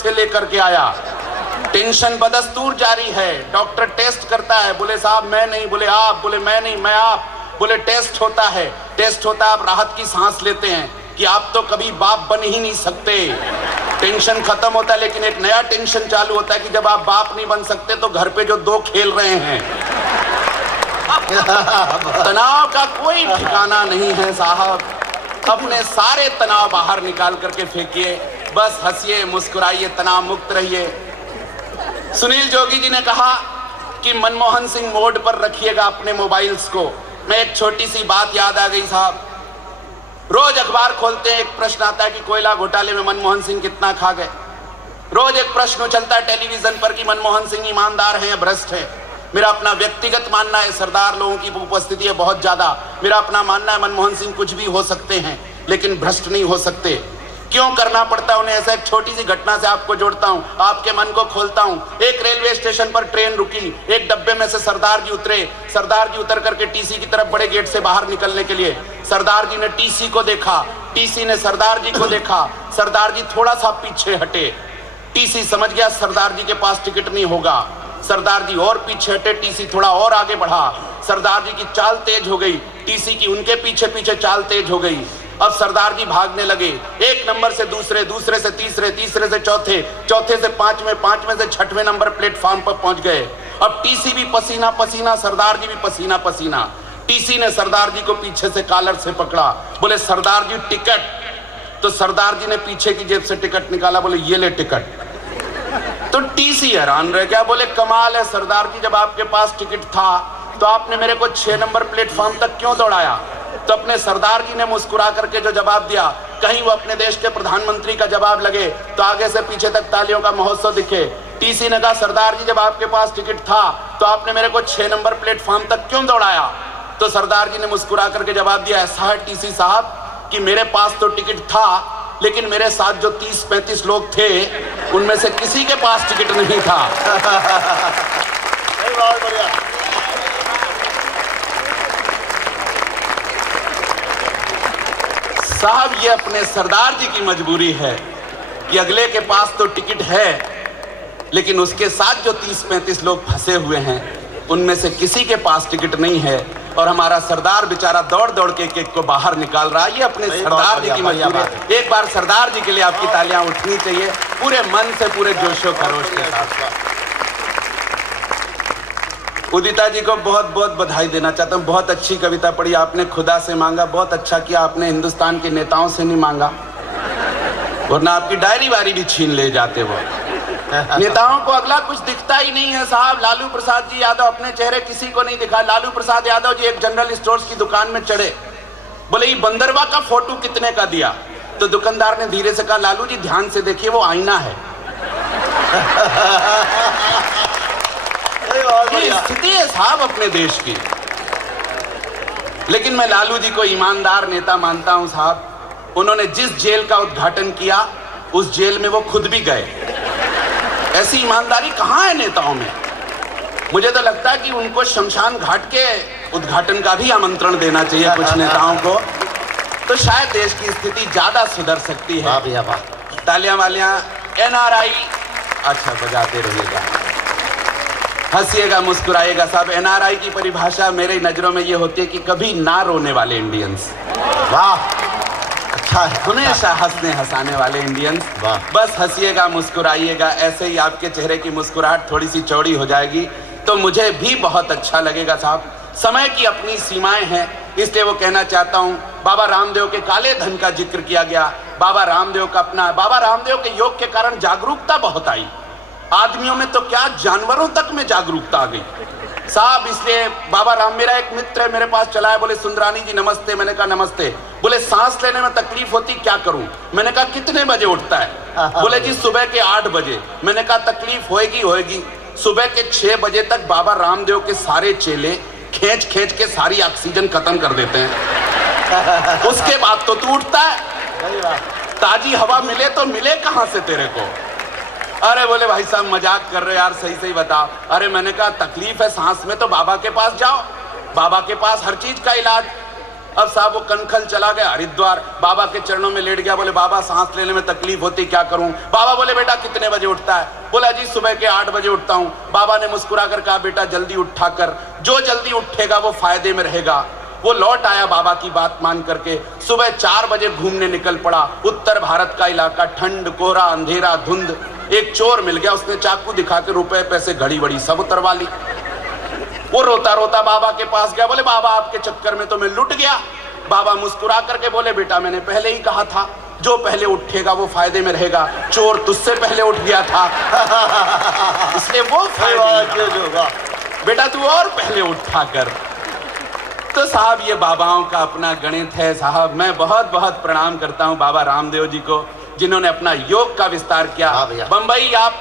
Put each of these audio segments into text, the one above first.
से लेकर के आया। टेंशन बदस्तूर जारी है। डॉक्टर टेस्ट करता है, बोले साहब मैं नहीं, बोले आप, बोले मैं नहीं, मैं आप, बोले टेस्ट होता है, टेस्ट होता है, आप राहत की सांस लेते हैं कि आप तो कभी बाप बन ही नहीं सकते। टेंशन खत्म होता है, लेकिन एक नया टेंशन चालू होता है कि जब आप बाप नहीं बन सकते तो घर पे जो दो खेल रहे हैं। तनाव का कोई ठिकाना नहीं है साहब। अपने सारे तनाव बाहर निकाल करके फेंकिए, बस हंसिए, मुस्कुराइए, तनाव मुक्त रहिए। सुनील जोगी जी ने कहा कि मनमोहन सिंह मोड पर रखिएगा अपने मोबाइल्स को। मैं एक छोटी सी बात याद आ गई साहब। रोज अखबार खोलते हैं, एक प्रश्न आता है कि कोयला घोटाले में मनमोहन सिंह कितना खा गए। रोज एक प्रश्न चलता है टेलीविजन पर कि मनमोहन सिंह ईमानदार हैं या भ्रष्ट है। मेरा अपना व्यक्तिगत मानना है, सरदार लोगों की उपस्थिति है बहुत ज्यादा। मेरा अपना मानना है मनमोहन सिंह कुछ भी हो सकते हैं लेकिन भ्रष्ट नहीं हो सकते। क्यों करना पड़ता है उन्हें ऐसा? एक छोटी सी घटना से आपको जोड़ता हूं, आपके मन को खोलता हूं। एक रेलवे स्टेशन पर ट्रेन रुकी, एक डब्बे में से सरदार जी उतरे। सरदार जी उतर करके टीसी की तरफ बड़े गेट से बाहर निकलने के लिए, सरदार जी ने टीसी को देखा, टीसी ने सरदार जी को देखा। सरदार जी थोड़ा सा पीछे हटे। टीसी समझ गया सरदार जी के पास टिकट नहीं होगा। सरदार जी और पीछे हटे, टीसी थोड़ा और आगे बढ़ा। सरदार जी की चाल तेज हो गई, टीसी की उनके पीछे पीछे चाल तेज हो गई। अब सरदार जी भागने लगे, एक नंबर से दूसरे, दूसरे से तीसरे, तीसरे से चौथे, चौथे से पांचवें, पांचवें से छठवें नंबर प्लेटफॉर्म पर पहुंच गए। अब टीसी भी पसीना पसीना, सरदार जी भी पसीना पसीना। टीसी ने सरदार जी को पीछे से कॉलर से पकड़ा, बोले सरदार जी टिकट। तो सरदार जी ने पीछे की जेब से टिकट निकाला, बोले ये ले टिकट। तो टीसी हैरान रह गया, बोले कमाल है सरदार जी, जब आपके पास टिकट था तो आपने मेरे को 6 नंबर प्लेटफॉर्म तक क्यों दौड़ाया? तो अपने सरदार जी ने मुस्कुरा करके जो जवाब दिया, कहीं वो अपने देश के प्रधानमंत्री का जवाब लगे तो आगे से पीछे तक तालियों का महोत्सव दिखे। टीसी ने कहा सरदार जी जब आपके पास टिकट था तो आपने मेरे को 6 नंबर प्लेटफॉर्म तक क्यों दौड़ाया? तो सरदार जी ने मुस्कुरा करके जवाब दिया, ऐसा है टीसी साहब कि मेरे पास तो टिकट था लेकिन मेरे साथ जो 30-35 लोग थे उनमें से किसी के पास टिकट नहीं था। बहुत बढ़िया। साहब ये अपने सरदार जी की मजबूरी है कि अगले के पास तो टिकट है लेकिन उसके साथ जो 30-35 लोग फंसे हुए हैं उनमें से किसी के पास टिकट नहीं है और हमारा सरदार बेचारा दौड़ दौड़ के एक को बाहर निकाल रहा है। ये अपने सरदार जी की मजबूरी है। एक बार सरदार जी के लिए आपकी तालियां उठनी चाहिए पूरे मन से, पूरे जोशो खरोश के साथ। उदिता जी को बहुत बहुत बधाई देना चाहता हूँ। बहुत अच्छी कविता पढ़ी आपने, खुदा से मांगा, बहुत अच्छा किया आपने, हिंदुस्तान के नेताओं से नहीं मांगा वरना आपकी डायरी वारी भी छीन ले जाते वो। नेताओं को अगला कुछ दिखता ही नहीं है साहब। लालू प्रसाद जी यादव अपने चेहरे किसी को नहीं दिखा। लालू प्रसाद यादव जी एक जनरल स्टोर्स की दुकान में चढ़े, बोले ये बंदरवा का फोटो कितने का दिया? तो दुकानदार ने धीरे से कहा लालू जी ध्यान से देखिए वो आईना है। ये स्थिति है साहब अपने देश की। लेकिन मैं लालू जी को ईमानदार नेता मानता हूं साहब। उन्होंने जिस जेल का उद्घाटन किया उस जेल में वो खुद भी गए। ऐसी ईमानदारी कहां है नेताओं में? मुझे तो लगता है कि उनको शमशान घाट के उद्घाटन का भी आमंत्रण देना चाहिए कुछ नेताओं को, तो शायद देश की स्थिति ज्यादा सुधर सकती है। तालियां वालियां। एनआरआई, अच्छा बजाते रहिएगा, हंसिएगा, मुस्कुराइएगा साहब। एनआरआई की परिभाषा मेरी नजरों में ये होती है कि कभी ना रोने वाले इंडियंस। वाह, अच्छा है। हमेशा हंसने हंसाने वाले इंडियंस। बस हंसिएगा, मुस्कुराइएगा। ऐसे ही आपके चेहरे की मुस्कुराहट थोड़ी सी चौड़ी हो जाएगी तो मुझे भी बहुत अच्छा लगेगा साहब। समय की अपनी सीमाएं हैं, इसलिए वो कहना चाहता हूं। बाबा रामदेव के काले धन का जिक्र किया गया। बाबा रामदेव का अपना, बाबा रामदेव के योग के कारण जागरूकता बहुत आई आदमियों में, तो क्या जानवरों तक में जागरूकता आ गई साहब। इसलिए बाबा राम, मेरा एक मित्र है मेरे पास चला है, बोले सुंदरानी जी नमस्ते। मैंने कहा नमस्ते। बोले सांस लेने में तकलीफ होती, क्या करूं? मैंने कहा कितने बजे उठता है? बोले जी सुबह के 8 बजे। मैंने कहा तकलीफ होएगी होएगी। सुबह के 6 बजे तक बाबा रामदेव के सारे चेले खींच खींच के सारी ऑक्सीजन खत्म कर देते हैं। उसके बाद तो तू उठता है। ताजी हवा मिले तो मिले कहां से तेरे को? अरे बोले भाई साहब मजाक कर रहे यार, सही सही बता। अरे मैंने कहा तकलीफ है सांस में तो बाबा के पास जाओ, बाबा के पास हर चीज का इलाज। अब साहब वो कनखल चला गया हरिद्वार, बाबा के चरणों में लेट गया। बोले बाबा सांस लेने में तकलीफ होती, क्या करूं? बाबा बोले बेटा कितने बजे उठता है? बोला जी सुबह के 8 बजे उठता हूं। बाबा ने मुस्कुरा कर कहा बेटा जल्दी उठा कर, जो जल्दी उठेगा वो फायदे में रहेगा। वो लौट आया बाबा की बात मान करके, सुबह 4 बजे घूमने निकल पड़ा। उत्तर भारत का इलाका, ठंड, कोहरा, अंधेरा, धुंध। एक चोर मिल गया, उसने चाकू दिखा के रुपए पैसे घड़ी वड़ी सब उतरवा ली। वो रोता रोता बाबा के पास गया, बोले बाबा आपके चक्कर में तो मैं लुट गया। बाबा मुस्कुरा करके बोले बेटा मैंने पहले ही कहा था, जो पहले उठेगा वो फायदे में रहेगा। चोर तुझसे पहले उठ गया था इसलिए वो फायदे होगा, बेटा तू और पहले उठा कर। तो साहब ये बाबाओं का अपना गणित है साहब। मैं बहुत बहुत प्रणाम करता हूँ बाबा रामदेव जी को, जिन्होंने अपना योग का विस्तार किया। बंबई आप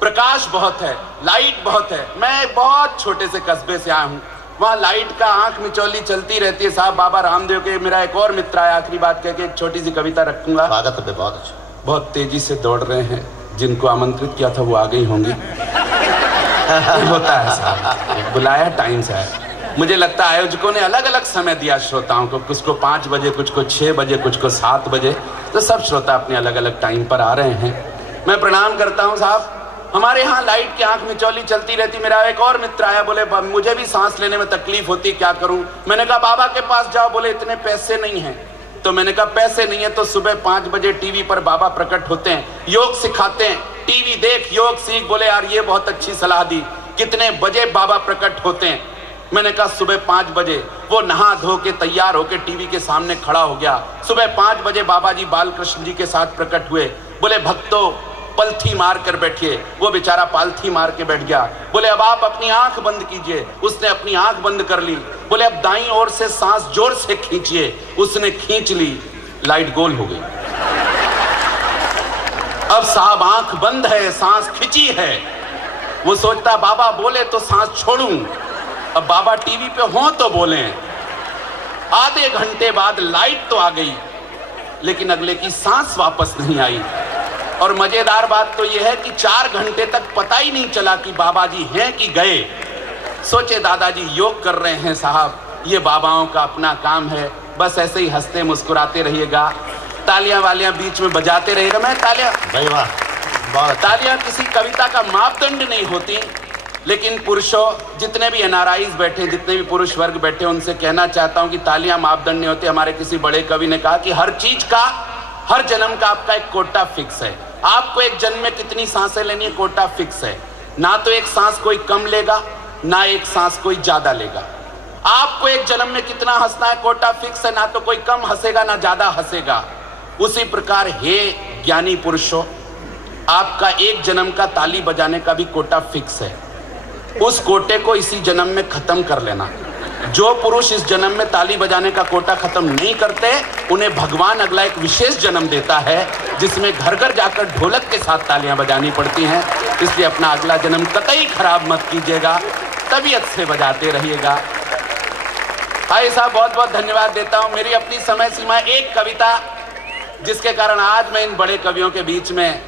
प्रकाश बहुत है, लाइट बहुत है। मैं बहुत छोटे से कस्बे से आया हूँ, वहाँ लाइट का आंख मिचौली चलती रहती है साहब। बाबा रामदेव के मेरा एक और मित्र आया, आखिरी बात कह के एक छोटी सी कविता रखूंगा। स्वागत है, बहुत अच्छा। बहुत तेजी से दौड़ रहे हैं, जिनको आमंत्रित किया था वो आ गई होंगी होता है साहब, बुलाया टाइम से है। मुझे लगता है आयोजकों ने अलग अलग समय दिया श्रोताओं को, कुछ को 5 बजे, कुछ को 6 बजे, कुछ को 7 बजे। तो सब श्रोता अपने अलग अलग टाइम पर आ रहे हैं। मैं प्रणाम करता हूँ साहब। हमारे यहाँ लाइट की आंख मिचौली चलती रहती। मेरा एक और मित्र आया, बोले मुझे भी सांस लेने में तकलीफ होती, क्या करूं? मैंने कहा बाबा के पास जाओ। बोले इतने पैसे नहीं हैं। तो मैंने कहा पैसे नहीं है तो सुबह 5 बजे टीवी पर बाबा प्रकट होते हैं, योग सिखाते हैं, टीवी देख योग सीख। बोले यार ये बहुत अच्छी सलाह दी। कितने बजे बाबा प्रकट होते हैं? मैंने कहा सुबह 5 बजे। वो नहा धो के तैयार होके टीवी के सामने खड़ा हो गया। सुबह 5 बजे बाबा जी बालकृष्ण जी के साथ प्रकट हुए। बोले भक्तों पलथी मार कर बैठिए। वो बेचारा पालथी मार के बैठ गया। बोले अब आप अपनी आंख बंद कीजिए। उसने अपनी आंख बंद कर ली। बोले अब दाईं ओर से सांस जोर से खींचिए। उसने खींच ली, लाइट गोल हो गई। अब साहब आंख बंद है, सांस खिंची है। वो सोचता बाबा बोले तो सांस छोड़ूं, अब बाबा टीवी पे हो तो बोले। आधे घंटे बाद लाइट तो आ गई, लेकिन अगले की सांस वापस नहीं आई। और मजेदार बात तो यह है कि 4 घंटे तक पता ही नहीं चला कि बाबा जी हैं कि गए। सोचे दादाजी योग कर रहे हैं साहब, ये बाबाओं का अपना काम है। बस ऐसे ही हंसते मुस्कुराते रहिएगा, तालियां वालियां बीच में बजाते रहिएगा। मैं तालियां किसी कविता का मापदंड नहीं होती, लेकिन पुरुषों जितने भी एनआरआईज बैठे, जितने भी पुरुष वर्ग बैठे, उनसे कहना चाहता हूं कि तालियां मापदंड नहीं होते। हमारे किसी बड़े कवि ने कहा कि हर चीज का, हर जन्म का आपका एक कोटा फिक्स है। आपको एक जन्म में कितनी सांसें लेनी है, कोटा फिक्स है। ना तो एक सांस कोई कम लेगा, ना एक सांस कोई ज्यादा लेगा। आपको एक जन्म में कितना हंसना है, कोटा फिक्स है। ना तो कोई कम हंसेगा, ना ज्यादा हंसेगा। उसी प्रकार हे ज्ञानी पुरुषों, आपका एक जन्म का ताली बजाने का भी कोटा फिक्स है। उस कोटे को इसी जन्म में खत्म कर लेना। जो पुरुष इस जन्म में ताली बजाने का कोटा खत्म नहीं करते, उन्हें भगवान अगला एक विशेष जन्म देता है, जिसमें घर घर जाकर ढोलक के साथ तालियां बजानी पड़ती हैं। इसलिए अपना अगला जन्म कतई खराब मत कीजिएगा, तबीयत से बजाते रहिएगा। भाई साहब बहुत बहुत धन्यवाद देता हूं। मेरी अपनी समय सीमा, एक कविता जिसके कारण आज मैं इन बड़े कवियों के बीच में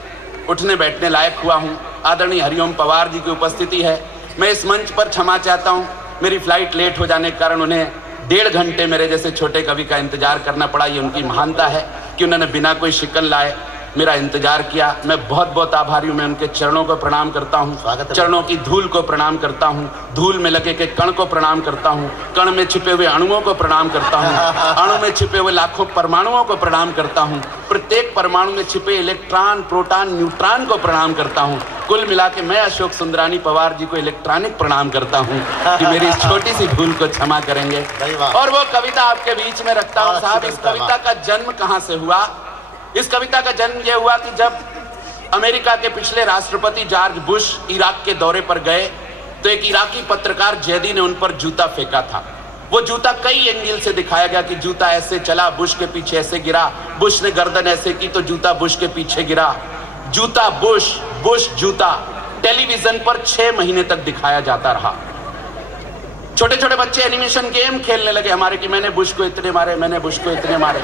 उठने बैठने लायक हुआ हूं। आदरणीय हरिओम पवार जी की उपस्थिति है। मैं इस मंच पर क्षमा चाहता हूं, मेरी फ्लाइट लेट हो जाने के कारण उन्हें 1.5 घंटे मेरे जैसे छोटे कवि का इंतजार करना पड़ा। ये उनकी महानता है कि उन्होंने बिना कोई शिकन लाए मेरा इंतजार किया। मैं बहुत बहुत आभारी हूँ। मैं उनके चरणों को प्रणाम करता हूँ, चरणों की धूल को प्रणाम करता हूँ, धूल में लगे के कण को प्रणाम करता हूँ, कण में छिपे हुए अणुओं को प्रणाम करता हूँ, अणु में छिपे हुए लाखों परमाणुओं को प्रणाम करता हूँ, प्रत्येक परमाणु में छिपे इलेक्ट्रॉन, प्रोटॉन, न्यूट्रॉन को प्रणाम करता हूँ। कुल मिला के मैं अशोक सुंदरानी पवार जी को इलेक्ट्रॉनिक प्रणाम करता हूँ कि मेरी इस छोटी सी भूल को क्षमा करेंगे। और वो कविता आपके बीच में रखता हूँ। साहब इस कविता का जन्म कहाँ से हुआ? इस कविता का जन्म यह हुआ कि जब अमेरिका के पिछले राष्ट्रपति जॉर्ज बुश इराक के दौरे पर गए, तो एक इराकी पत्रकार जैदी ने उन पर जूता फेंका था। वो जूता कई एंगल से दिखाया गया कि जूता ऐसे चला, बुश के पीछे ऐसे गिरा, बुश ने गर्दन ऐसे की तो जूता बुश के पीछे गिरा। जूता बुश, बुश जूता टेलीविजन पर 6 महीने तक दिखाया जाता रहा। छोटे छोटे बच्चे एनिमेशन गेम खेलने लगे हमारे कि मैंने बुश को इतने मारे, मैंने बुश को इतने मारे।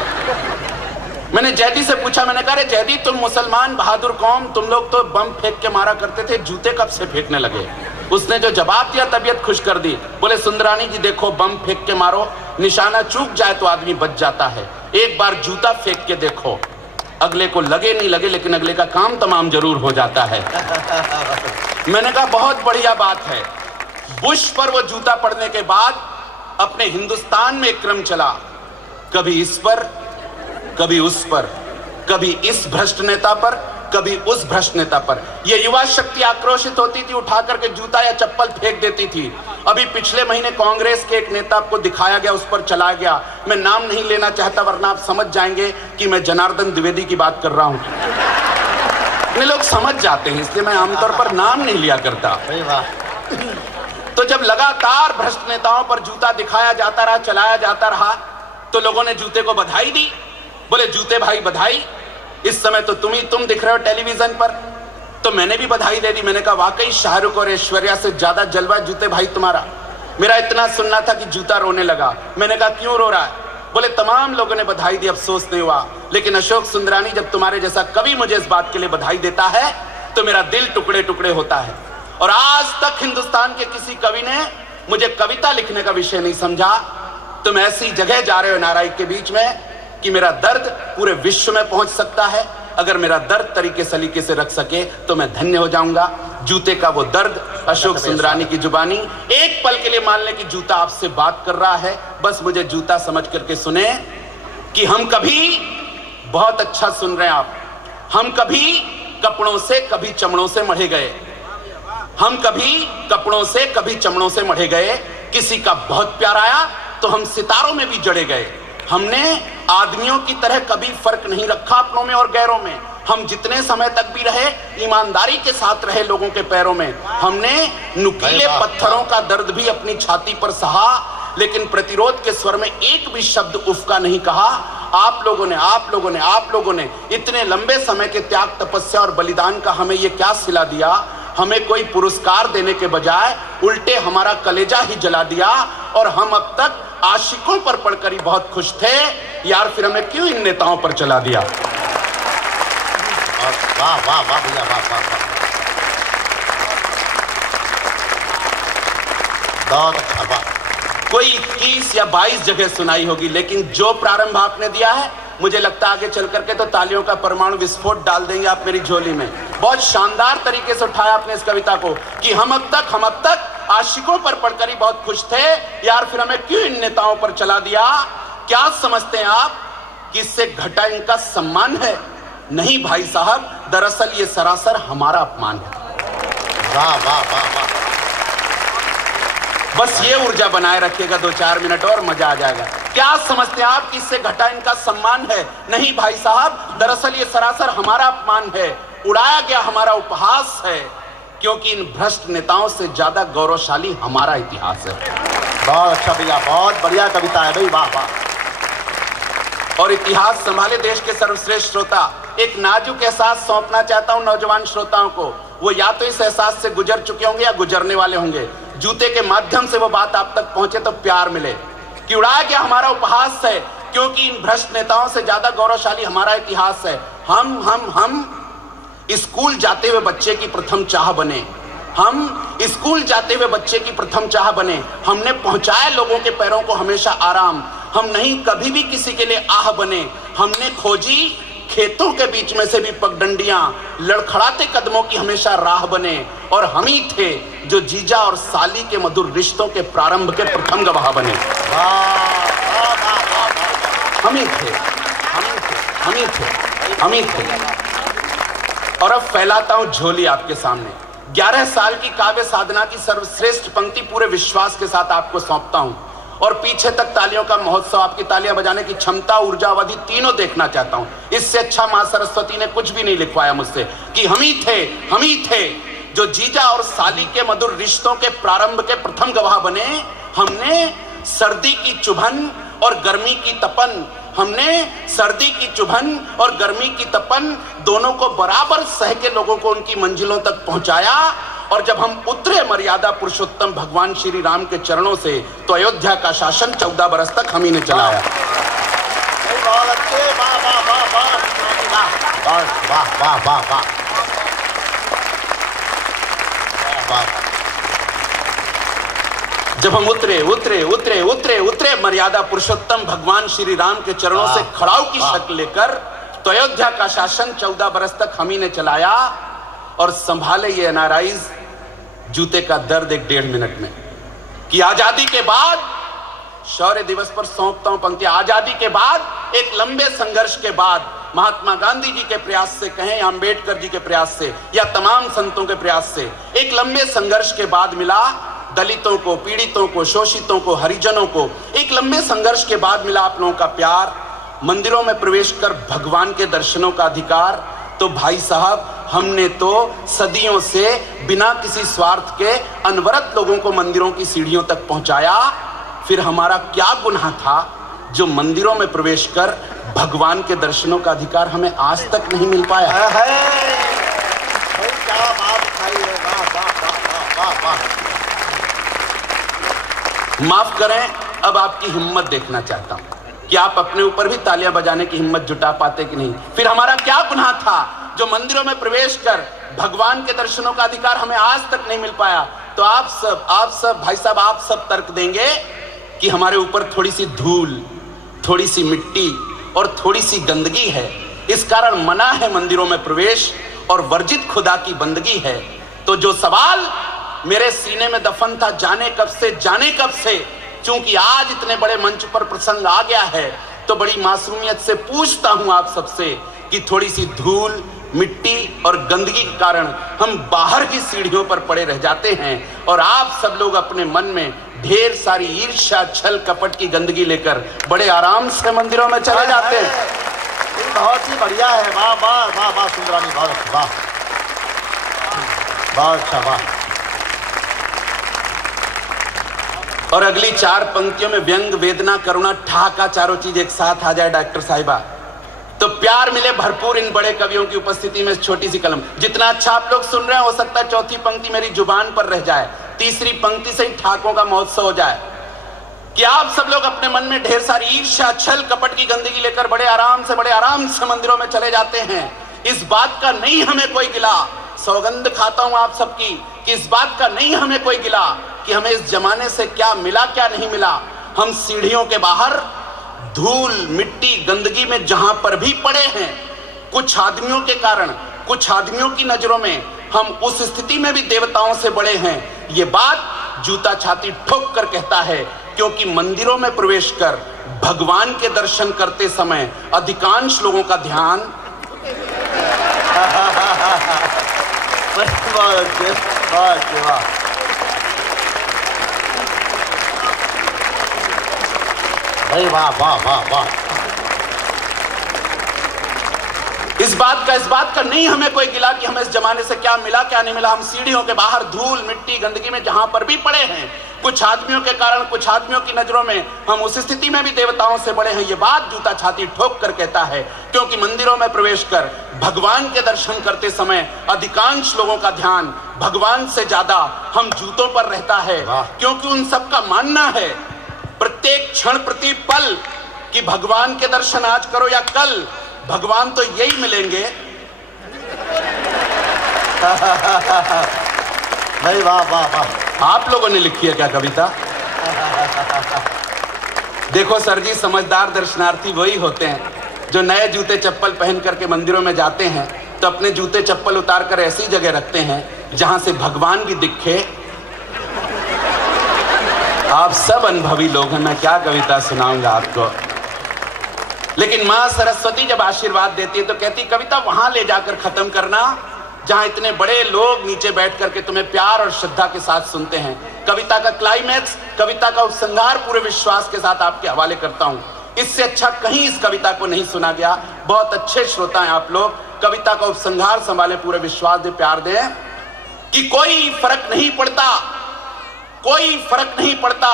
मैंने जैदी से पूछा, मैंने कहा, अरे जैदी तुम मुसलमान बहादुर कौम, तुम लोग तो बम फेंक के मारा करते थे, जूते कब से फेंकने लगे? उसने जो जवाब दिया तबीयत खुश कर दी। बोले सुंदरानी जी देखो, बम फेंक के मारो, निशाना चूक जाए तो आदमी बच जाता है, एक बार जूता फेंक के देखो, अगले को लगे नहीं लगे लेकिन अगले का काम तमाम जरूर हो जाता है। मैंने कहा बहुत बढ़िया बात है। बुश पर वो जूता पड़ने के बाद अपने हिंदुस्तान में एक क्रम चला, कभी इस पर, कभी उस पर, कभी इस भ्रष्ट नेता पर, कभी उस भ्रष्ट नेता पर। यह युवा शक्ति आक्रोशित होती थी, उठा करके जूता या चप्पल फेंक देती थी। अभी पिछले महीने कांग्रेस के एक नेता को दिखाया गया, उस पर चला गया। मैं नाम नहीं लेना चाहता वरना आप समझ जाएंगे कि मैं जनार्दन द्विवेदी की बात कर रहा हूं। इतने लोग समझ जाते हैं, इसलिए मैं आमतौर पर नाम नहीं लिया करता। तो जब लगातार भ्रष्ट नेताओं पर जूता दिखाया जाता रहा, चलाया जाता रहा, तो लोगों ने जूते को बधाई दी। बोले जूते भाई बधाई, इस समय तो तुम दिख रहे हो टेलीविजन पर। तो मैंने भी बधाई दे दी। मैंने कहा वाकई शाहरुख और ऐश्वर्या से ज्यादा जलवा जूते भाई तुम्हारा। मेरा इतना सुनना था कि जूता रोने लगा। मैंने कहा क्यों रो रहा है? बोले तमाम लोगों ने बधाई दी, अफसोस नहीं हुआ, लेकिन अशोक सुंदरानी जब तुम्हारे जैसा कवि मुझे इस बात के लिए बधाई देता है तो मेरा दिल टुकड़े टुकड़े होता है। और आज तक हिंदुस्तान के किसी कवि ने मुझे कविता लिखने का विषय नहीं समझा। तुम ऐसी जगह जा रहे हो नारायण के बीच में कि मेरा दर्द पूरे विश्व में पहुंच सकता है। अगर मेरा दर्द तरीके सलीके से रख सके तो मैं धन्य हो जाऊंगा। जूते का वो दर्द, अशोक सुंदरानी की जुबानी। एक पल के लिए मान ले कि जूता आपसे बात कर रहा है, बस मुझे जूता समझ करके सुने कि हम कभी, बहुत अच्छा सुन रहे हैं आप, हम कभी कपड़ों से कभी चमड़ों से मढ़े गए, हम कभी कपड़ों से कभी चमड़ों से मढ़े गए। किसी का बहुत प्यार आया तो हम सितारों में भी जड़े गए। हमने आदमियों की तरह कभी फर्क नहीं रखा अपनों में और गैरों में। हम जितने समय तक भी रहे ईमानदारी के साथ रहे लोगों के पैरों में। हमने नुकीले पत्थरों का दर्द भी अपनी छाती पर सहा, लेकिन प्रतिरोध के स्वर में एक भी शब्द उफ का नहीं कहा। आप लोगों ने इतने लंबे समय के त्याग, तपस्या और बलिदान का हमें ये क्या सिला दिया? हमें कोई पुरस्कार देने के बजाय उल्टे हमारा कलेजा ही जला दिया। और हम अब तक आशिकों पर पढ़कर ही बहुत खुश थे यार, फिर हमें क्यों इन नेताओं पर चला दिया? वाह वाह वाह भैया, वाह वाह वाह, बहुत अच्छा। वाह, कोई 21 या 22 जगह सुनाई होगी, लेकिन जो प्रारंभ आपने दिया है मुझे लगता है आगे चल करके तो तालियों का परमाणु विस्फोट डाल देंगे आप मेरी झोली में। बहुत शानदार तरीके से उठाया आपने इस कविता को कि हम अब तक आशिकों पर पढ़कर ही बहुत खुश थे यार, फिर हमें क्यों इन नेताओं पर चला दिया? क्या समझते हैं आप कि इससे घटा इनका सम्मान है? नहीं भाई साहब, दरअसल ये सरासर हमारा अपमान है। वाह वाह वाह वाह, बस ये ऊर्जा बनाए रखिएगा, 2-4 मिनट और मजा आ जाएगा। क्या समझते हैं आप कि इससे घटा इनका सम्मान है? नहीं भाई साहब, दरअसल ये सरासर हमारा अपमान है, उड़ाया गया हमारा उपहास है, क्योंकि इन भ्रष्ट नेताओं से ज्यादा गौरवशाली हमारा इतिहास है। बहुत अच्छा भैया, बहुत बढ़िया कविता है भाई, वाह वाह। और इतिहास संभाले देश के सर्वश्रेष्ठ श्रोता, एक नाजुक एहसास सौंपना चाहता हूं नौजवान श्रोताओं को। वो या तो इस एहसास से गुजर चुके होंगे या गुजरने वाले होंगे। जूते के माध्यम से वो बात आप तक पहुंचे तो प्यार मिले कि उड़ाया गया हमारा उपहास है, क्योंकि इन भ्रष्ट नेताओं से ज्यादा गौरवशाली हमारा इतिहास है। हम स्कूल जाते हुए बच्चे की प्रथम चाह बने, हम स्कूल जाते हुए बच्चे की प्रथम चाह बने। हमने पहुंचाया लोगों के पैरों को हमेशा आराम। हम नहीं कभी भी किसी के लिए आह बने। हमने खोजी खेतों के बीच में से भी पगडंडियां, लड़खड़ाते कदमों की हमेशा राह बने। और हम ही थे जो जीजा और साली के मधुर रिश्तों के प्रारंभ के प्रथम गवाह बने। हम ही थे। और अब फैलाता हूं झोली आपके सामने। 11 साल की काव्य साधना की सर्वश्रेष्ठ पंक्ति पूरे विश्वास के साथ आपको सौंपता हूं, और पीछे तक तालियों का महोत्सव, आपकी तालियां बजाने की क्षमता, ऊर्जा, अवधि तीनों देखना चाहता हूं। इससे अच्छा मां सरस्वती ने कुछ भी नहीं लिखवाया मुझसे कि हम ही थे जो जीजा और साली के मधुर रिश्तों के प्रारंभ के प्रथम गवाह बने। हमने सर्दी की चुभन और गर्मी की तपन, और गर्मी की तपन दोनों को बराबर सह के लोगों को उनकी मंजिलों तक पहुंचाया। और जब हम उतरे मर्यादा पुरुषोत्तम भगवान श्री राम के चरणों से, तो अयोध्या का शासन 14 बरस तक हम ही ने चलाया। बहुत अच्छे, वाह वाह वाह वाह वाह वाह वाह वाह वाह। जब हम उतरे उतरे उतरे उतरे उतरे मर्यादा पुरुषोत्तम भगवान श्री राम के चरणों से खड़ाऊ की शक्ल लेकर, तो अयोध्या का शासन 14 बरस तक हम ही ने चलाया और संभाले ये एनआरआईज जूते का दर्द 1-1.5 मिनट में। कि आजादी के बाद, शौर्य दिवस पर सौंपता हूं पंक्ति, आजादी के बाद एक लंबे संघर्ष के बाद, महात्मा गांधी जी के प्रयास से कहें या अंबेडकर जी के प्रयास से या तमाम संतों के प्रयास से, एक लंबे संघर्ष के बाद मिला दलितों को, पीड़ितों को, शोषितों को, हरिजनों को, एक लंबे संघर्ष के बाद मिला आप लोगों का प्यार, मंदिरों में प्रवेश कर भगवान के दर्शनों का अधिकार। तो भाई साहब, हमने तो सदियों से बिना किसी स्वार्थ के अनवरत लोगों को मंदिरों की सीढ़ियों तक पहुंचाया। फिर हमारा क्या गुनाह था जो मंदिरों में प्रवेश कर भगवान के दर्शनों का अधिकार हमें आज तक नहीं मिल पाया? क्या बात है, माफ करें, अब आपकी हिम्मत देखना चाहता हूं कि आप अपने ऊपर भी तालियां बजाने की हिम्मत जुटा पाते कि नहीं। फिर हमारा क्या गुनाह था जो मंदिरों में प्रवेश कर भगवान के दर्शनों का अधिकार हमें आज तक नहीं मिल पाया? तो आप सब भाई साहब, आप सब तर्क देंगे कि हमारे ऊपर थोड़ी सी धूल, थोड़ी सी मिट्टी और थोड़ी सी गंदगी है, इस कारण मना है मंदिरों में प्रवेश और वर्जित खुदा की बंदगी है। तो जो सवाल मेरे सीने में दफन था जाने कब से, चूंकि आज इतने बड़े मंच पर प्रसंग आ गया है, तो बड़ी मासूमियत से पूछता हूं आप सबसे कि थोड़ी सी धूल, मिट्टी और गंदगी के कारण हम बाहर की सीढ़ियों पर पड़े रह जाते हैं और आप सब लोग अपने मन में ढेर सारी ईर्ष्या, छल, कपट की गंदगी लेकर बड़े आराम से मंदिरों में चले जाते हैं। बहुत ही बढ़िया है। वाह वाह वाह वाह सुंदरानी, बहुत अच्छा, वाह बहुत अच्छा, वाह। और अगली 4 पंक्तियों में व्यंग, वेदना, करुणा, ठहाका, चारों चीज एक साथ आ जाए डॉक्टर साहिबा, तो प्यार मिले भरपूर इन बड़े कवियों की उपस्थिति में। छोटी सी कलम, जितना अच्छा आप लोग सुन रहे हैं, हो सकता है चौथी पंक्ति मेरी जुबान पर रह जाए, तीसरी पंक्ति से ही ठाकों का महोत्सव हो जाए कि आप सब लोग अपने मन में ढेर सारी ईर्ष्या, छल, कपट की गंदगी लेकर बड़े आराम से मंदिरों में चले जाते हैं। इस बात का नहीं हमें कोई गिला, सौगंध खाता हूं आप सबकी कि इस बात का नहीं हमें कोई गिला कि हमें इस जमाने से क्या मिला क्या नहीं मिला। हम सीढ़ियों के बाहर धूल, मिट्टी, गंदगी में जहां पर भी पड़े हैं, कुछ आदमियों के कारण, कुछ आदमियों की नजरों में हम उस स्थिति में भी देवताओं से बड़े हैं। ये बात जूता छाती ठोक कर कहता है, क्योंकि मंदिरों में प्रवेश कर भगवान के दर्शन करते समय अधिकांश लोगों का ध्यान वाह वाह वाह वाह। इस बात का नहीं हमें कोई गिला कि हमें इस जमाने से क्या मिला क्या नहीं मिला। हम सीढ़ियों के बाहर धूल, मिट्टी, गंदगी में जहां पर भी पड़े हैं, कुछ आदमियों के कारण, कुछ आदमियों की नजरों में हम उस स्थिति में भी देवताओं से बड़े हैं। ये बात जूता छाती ठोक कर कहता है, क्योंकि मंदिरों में प्रवेश कर भगवान के दर्शन करते समय अधिकांश लोगों का ध्यान भगवान से ज्यादा हम जूतों पर रहता है, क्योंकि उन सबका मानना है प्रत्येक क्षण प्रति पल कि भगवान के दर्शन आज करो या कल, भगवान तो यही मिलेंगे। नहीं, वाह वाह वाह। आप लोगों ने लिखी है क्या कविता? देखो सर जी, समझदार दर्शनार्थी वही होते हैं जो नए जूते चप्पल पहन करके मंदिरों में जाते हैं तो अपने जूते चप्पल उतार कर ऐसी जगह रखते हैं जहां से भगवान भी दिखे। आप सब अनुभवी लोग हैं, मैं क्या कविता सुनाऊंगा आपको। लेकिन मां सरस्वती जब आशीर्वाद देती है तो कहती कविता वहां ले जाकर खत्म करना जहां इतने बड़े लोग नीचे बैठ करके तुम्हें प्यार और श्रद्धा के साथ सुनते हैं। कविता का क्लाइमैक्स, कविता का उपसंहार पूरे विश्वास के साथ आपके हवाले करता हूं। इससे अच्छा कहीं इस कविता को नहीं सुना गया। बहुत अच्छे श्रोता हैं आप लोग, कविता का उपसंहार संभाले, पूरे विश्वास दे, प्यार दे कि कोई फर्क नहीं पड़ता, कोई फर्क नहीं पड़ता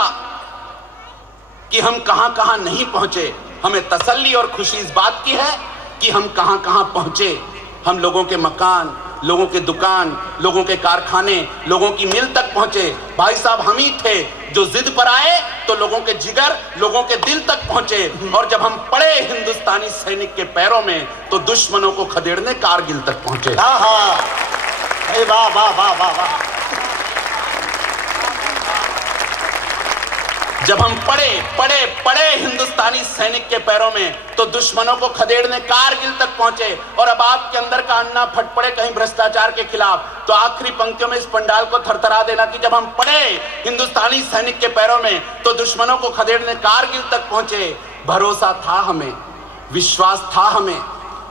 कि हम कहां कहां नहीं पहुंचे। हमें तसल्ली और खुशी इस बात की है कि हम कहां कहां पहुंचे। हम लोगों के मकान, लोगों के दुकान, लोगों के कारखाने, लोगों की मिल तक पहुंचे। भाई साहब, हम ही थे जो जिद पर आए तो लोगों के जिगर, लोगों के दिल तक पहुंचे। और जब हम पड़े हिंदुस्तानी सैनिक के पैरों में तो दुश्मनों को खदेड़ने कारगिल तक पहुंचे। वाह वाह वाह वाह वाह। जब हम पड़े हिंदुस्तानी सैनिक के पैरों में तो दुश्मनों को खदेड़ने कारगिल तक पहुंचे। और अब आपके अंदर का अन्ना फट पड़े कहीं भ्रष्टाचार के खिलाफ, तो आखिरी पंक्तियों में इस पंडाल को थरथरा देना कि जब हम पड़े हिंदुस्तानी सैनिक के पैरों में तो दुश्मनों को खदेड़ने कारगिल तक पहुंचे। भरोसा था हमें, विश्वास था हमें,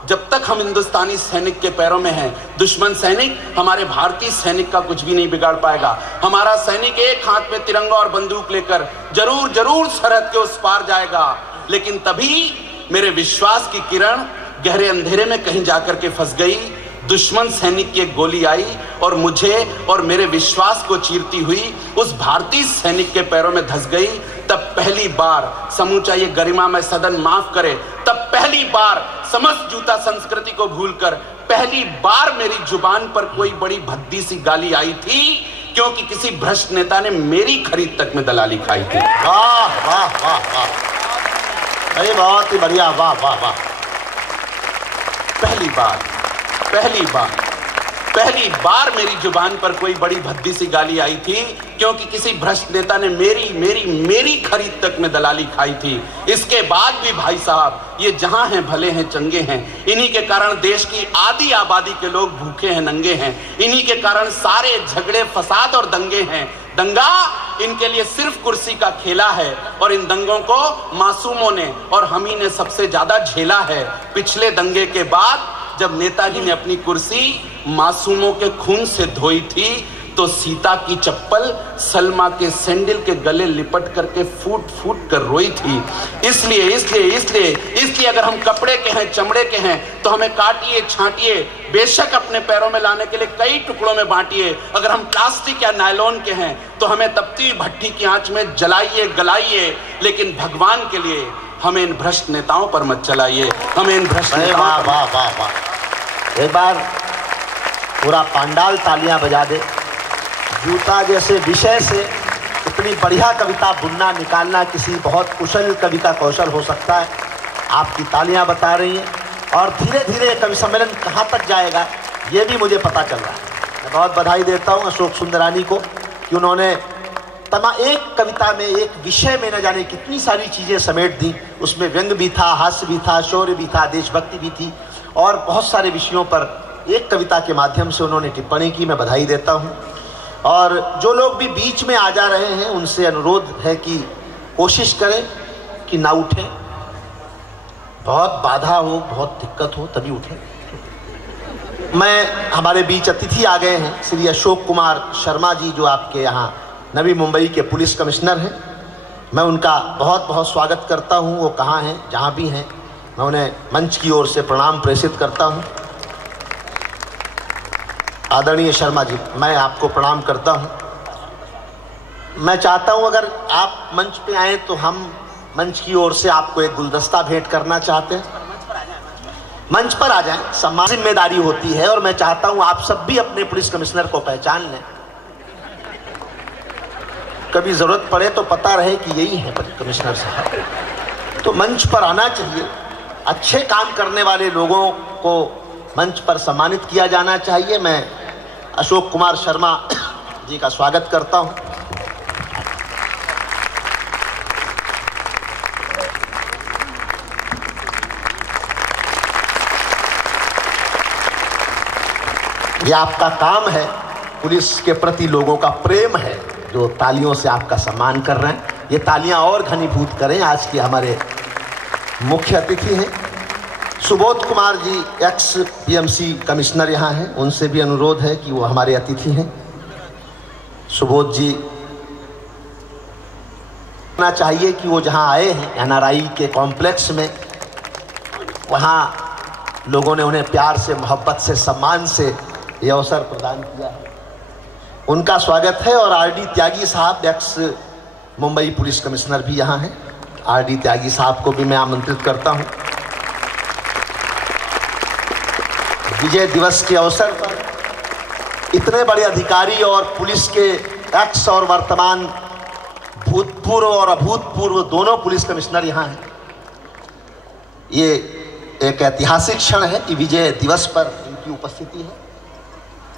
जब तक हम हिंदुस्तानी सैनिक के पैरों में हैं, दुश्मन सैनिक हमारे भारतीय सैनिक का कुछ भी नहीं बिगाड़ पाएगा। हमारा सैनिक एक हाथ में तिरंगा और बंदूक लेकर जरूर सरहद के उस पार जाएगा। लेकिन तभी मेरे विश्वास की किरण गहरे अंधेरे में कहीं जाकर के फंस गई। दुश्मन सैनिक की एक गोली आई और मुझे और मेरे विश्वास को चीरती हुई उस भारतीय सैनिक के पैरों में धंस गई। तब पहली बार समूचा ये गरिमामय सदन माफ करे, तब पहली बार समस्त जूता संस्कृति को भूलकर पहली बार मेरी जुबान पर कोई बड़ी भद्दी सी गाली आई थी, क्योंकि किसी भ्रष्ट नेता ने मेरी खरीद तक में दलाली खाई थी। वाह वाह वाह वाह, अरे बहुत ही बढ़िया, वाह वाह वाह। पहली बार मेरी जुबान पर कोई बड़ी भद्दी सी गाली आई थी, क्योंकि किसी भ्रष्ट नेता ने मेरी खरीद तक में दलाली खाई थी। इसके बाद भी भाई साहब, ये जहां हैं भले हैं चंगे हैं। इन्हीं के कारण देश की आधी आबादी के लोग भूखे हैं, नंगे हैं। इन्हीं के कारण सारे झगड़े, फसाद और दंगे हैं। दंगा इनके लिए सिर्फ कुर्सी का खेला है, और इन दंगों को मासूमों ने और हम ही ने सबसे ज्यादा झेला है। पिछले दंगे के बाद जब नेताजी ने अपनी कुर्सी मासूमों के खून से धोई थी, तो सीता की चप्पल सलमा के सैंडल के गले लिपट करके फूट कर रोई थी। इसलिए अगर हम कपड़े के हैं, चमड़े के हैं, तो हमें काटिए, छांटिए, बेशक अपने पैरों में लाने के लिए कई टुकड़ों में बांटिए। अगर हम प्लास्टिक या नायलॉन के हैं तो हमें तपती भट्टी की आंच में जलाइए, गलाइए, लेकिन भगवान के लिए हमें इन भ्रष्ट नेताओं पर मत चलाइए, हमें इन भ्रष्ट नेताओं पर। वाह। एक बार पूरा पंडाल तालियां बजा दे। जूता जैसे विषय से इतनी बढ़िया कविता बुनना, निकालना किसी बहुत कुशल कवि का कौशल हो सकता है। आपकी तालियां बता रही हैं, और धीरे धीरे कवि सम्मेलन कहाँ तक जाएगा ये भी मुझे पता चल रहा है। मैं बहुत बधाई देता हूँ अशोक सुंदरानी को कि उन्होंने एक कविता में, एक विषय में न जाने कितनी सारी चीज़ें समेट दी। उसमें व्यंग भी था, हास्य भी था, शौर्य भी था, देशभक्ति भी थी, और बहुत सारे विषयों पर एक कविता के माध्यम से उन्होंने टिप्पणी की। मैं बधाई देता हूँ। और जो लोग भी बीच में आ जा रहे हैं, उनसे अनुरोध है कि कोशिश करें कि ना उठें। बहुत बाधा हो, बहुत दिक्कत हो तभी उठें। हमारे बीच अतिथि आ गए हैं, श्री अशोक कुमार शर्मा जी, जो आपके यहाँ नवी मुंबई के पुलिस कमिश्नर हैं। मैं उनका बहुत बहुत स्वागत करता हूं। वो कहाँ हैं, जहाँ भी हैं, मैं उन्हें मंच की ओर से प्रणाम प्रेषित करता हूं। आदरणीय शर्मा जी, मैं आपको प्रणाम करता हूं। मैं चाहता हूं अगर आप मंच पे आए तो हम मंच की ओर से आपको एक गुलदस्ता भेंट करना चाहते हैं। मंच पर आ जाएं, सम्मान जिम्मेदारी होती है, और मैं चाहता हूं आप सब भी अपने पुलिस कमिश्नर को पहचान लें। कभी जरूरत पड़े तो पता रहे कि यही है कमिश्नर साहब। तो मंच पर आना चाहिए। अच्छे काम करने वाले लोगों को मंच पर सम्मानित किया जाना चाहिए। मैं अशोक कुमार शर्मा जी का स्वागत करता हूं। ये आपका काम है, पुलिस के प्रति लोगों का प्रेम है, जो तालियों से आपका सम्मान कर रहे हैं। ये तालियां और घनीभूत करें। आज के हमारे मुख्य अतिथि हैं Subodh Kumar ji, x PMC commissioner यहाँ हैं। उनसे भी अनुरोध है कि वो हमारे अतिथि हैं। सुबोध जी ना चाहिए कि वो जहाँ आए हैं एनआरआई के कॉम्प्लेक्स में, वहाँ लोगों ने उन्हें प्यार से, मोहब्बत से, सम्मान से ये अवसर प्रदान किया है। उनका स्वागत है। और आरडी त्यागी साहब, एक्स मुंबई पुलिस कमिश्नर भी यहाँ हैं। आरडी त्यागी साहब को भी मैं आमंत्रित करता हूँ। विजय दिवस के अवसर पर इतने बड़े अधिकारी और पुलिस के एक्स और वर्तमान भूतपूर्व और अभूतपूर्व दोनों पुलिस कमिश्नर यहाँ हैं। ये एक ऐतिहासिक क्षण है कि विजय दिवस पर इनकी उपस्थिति है।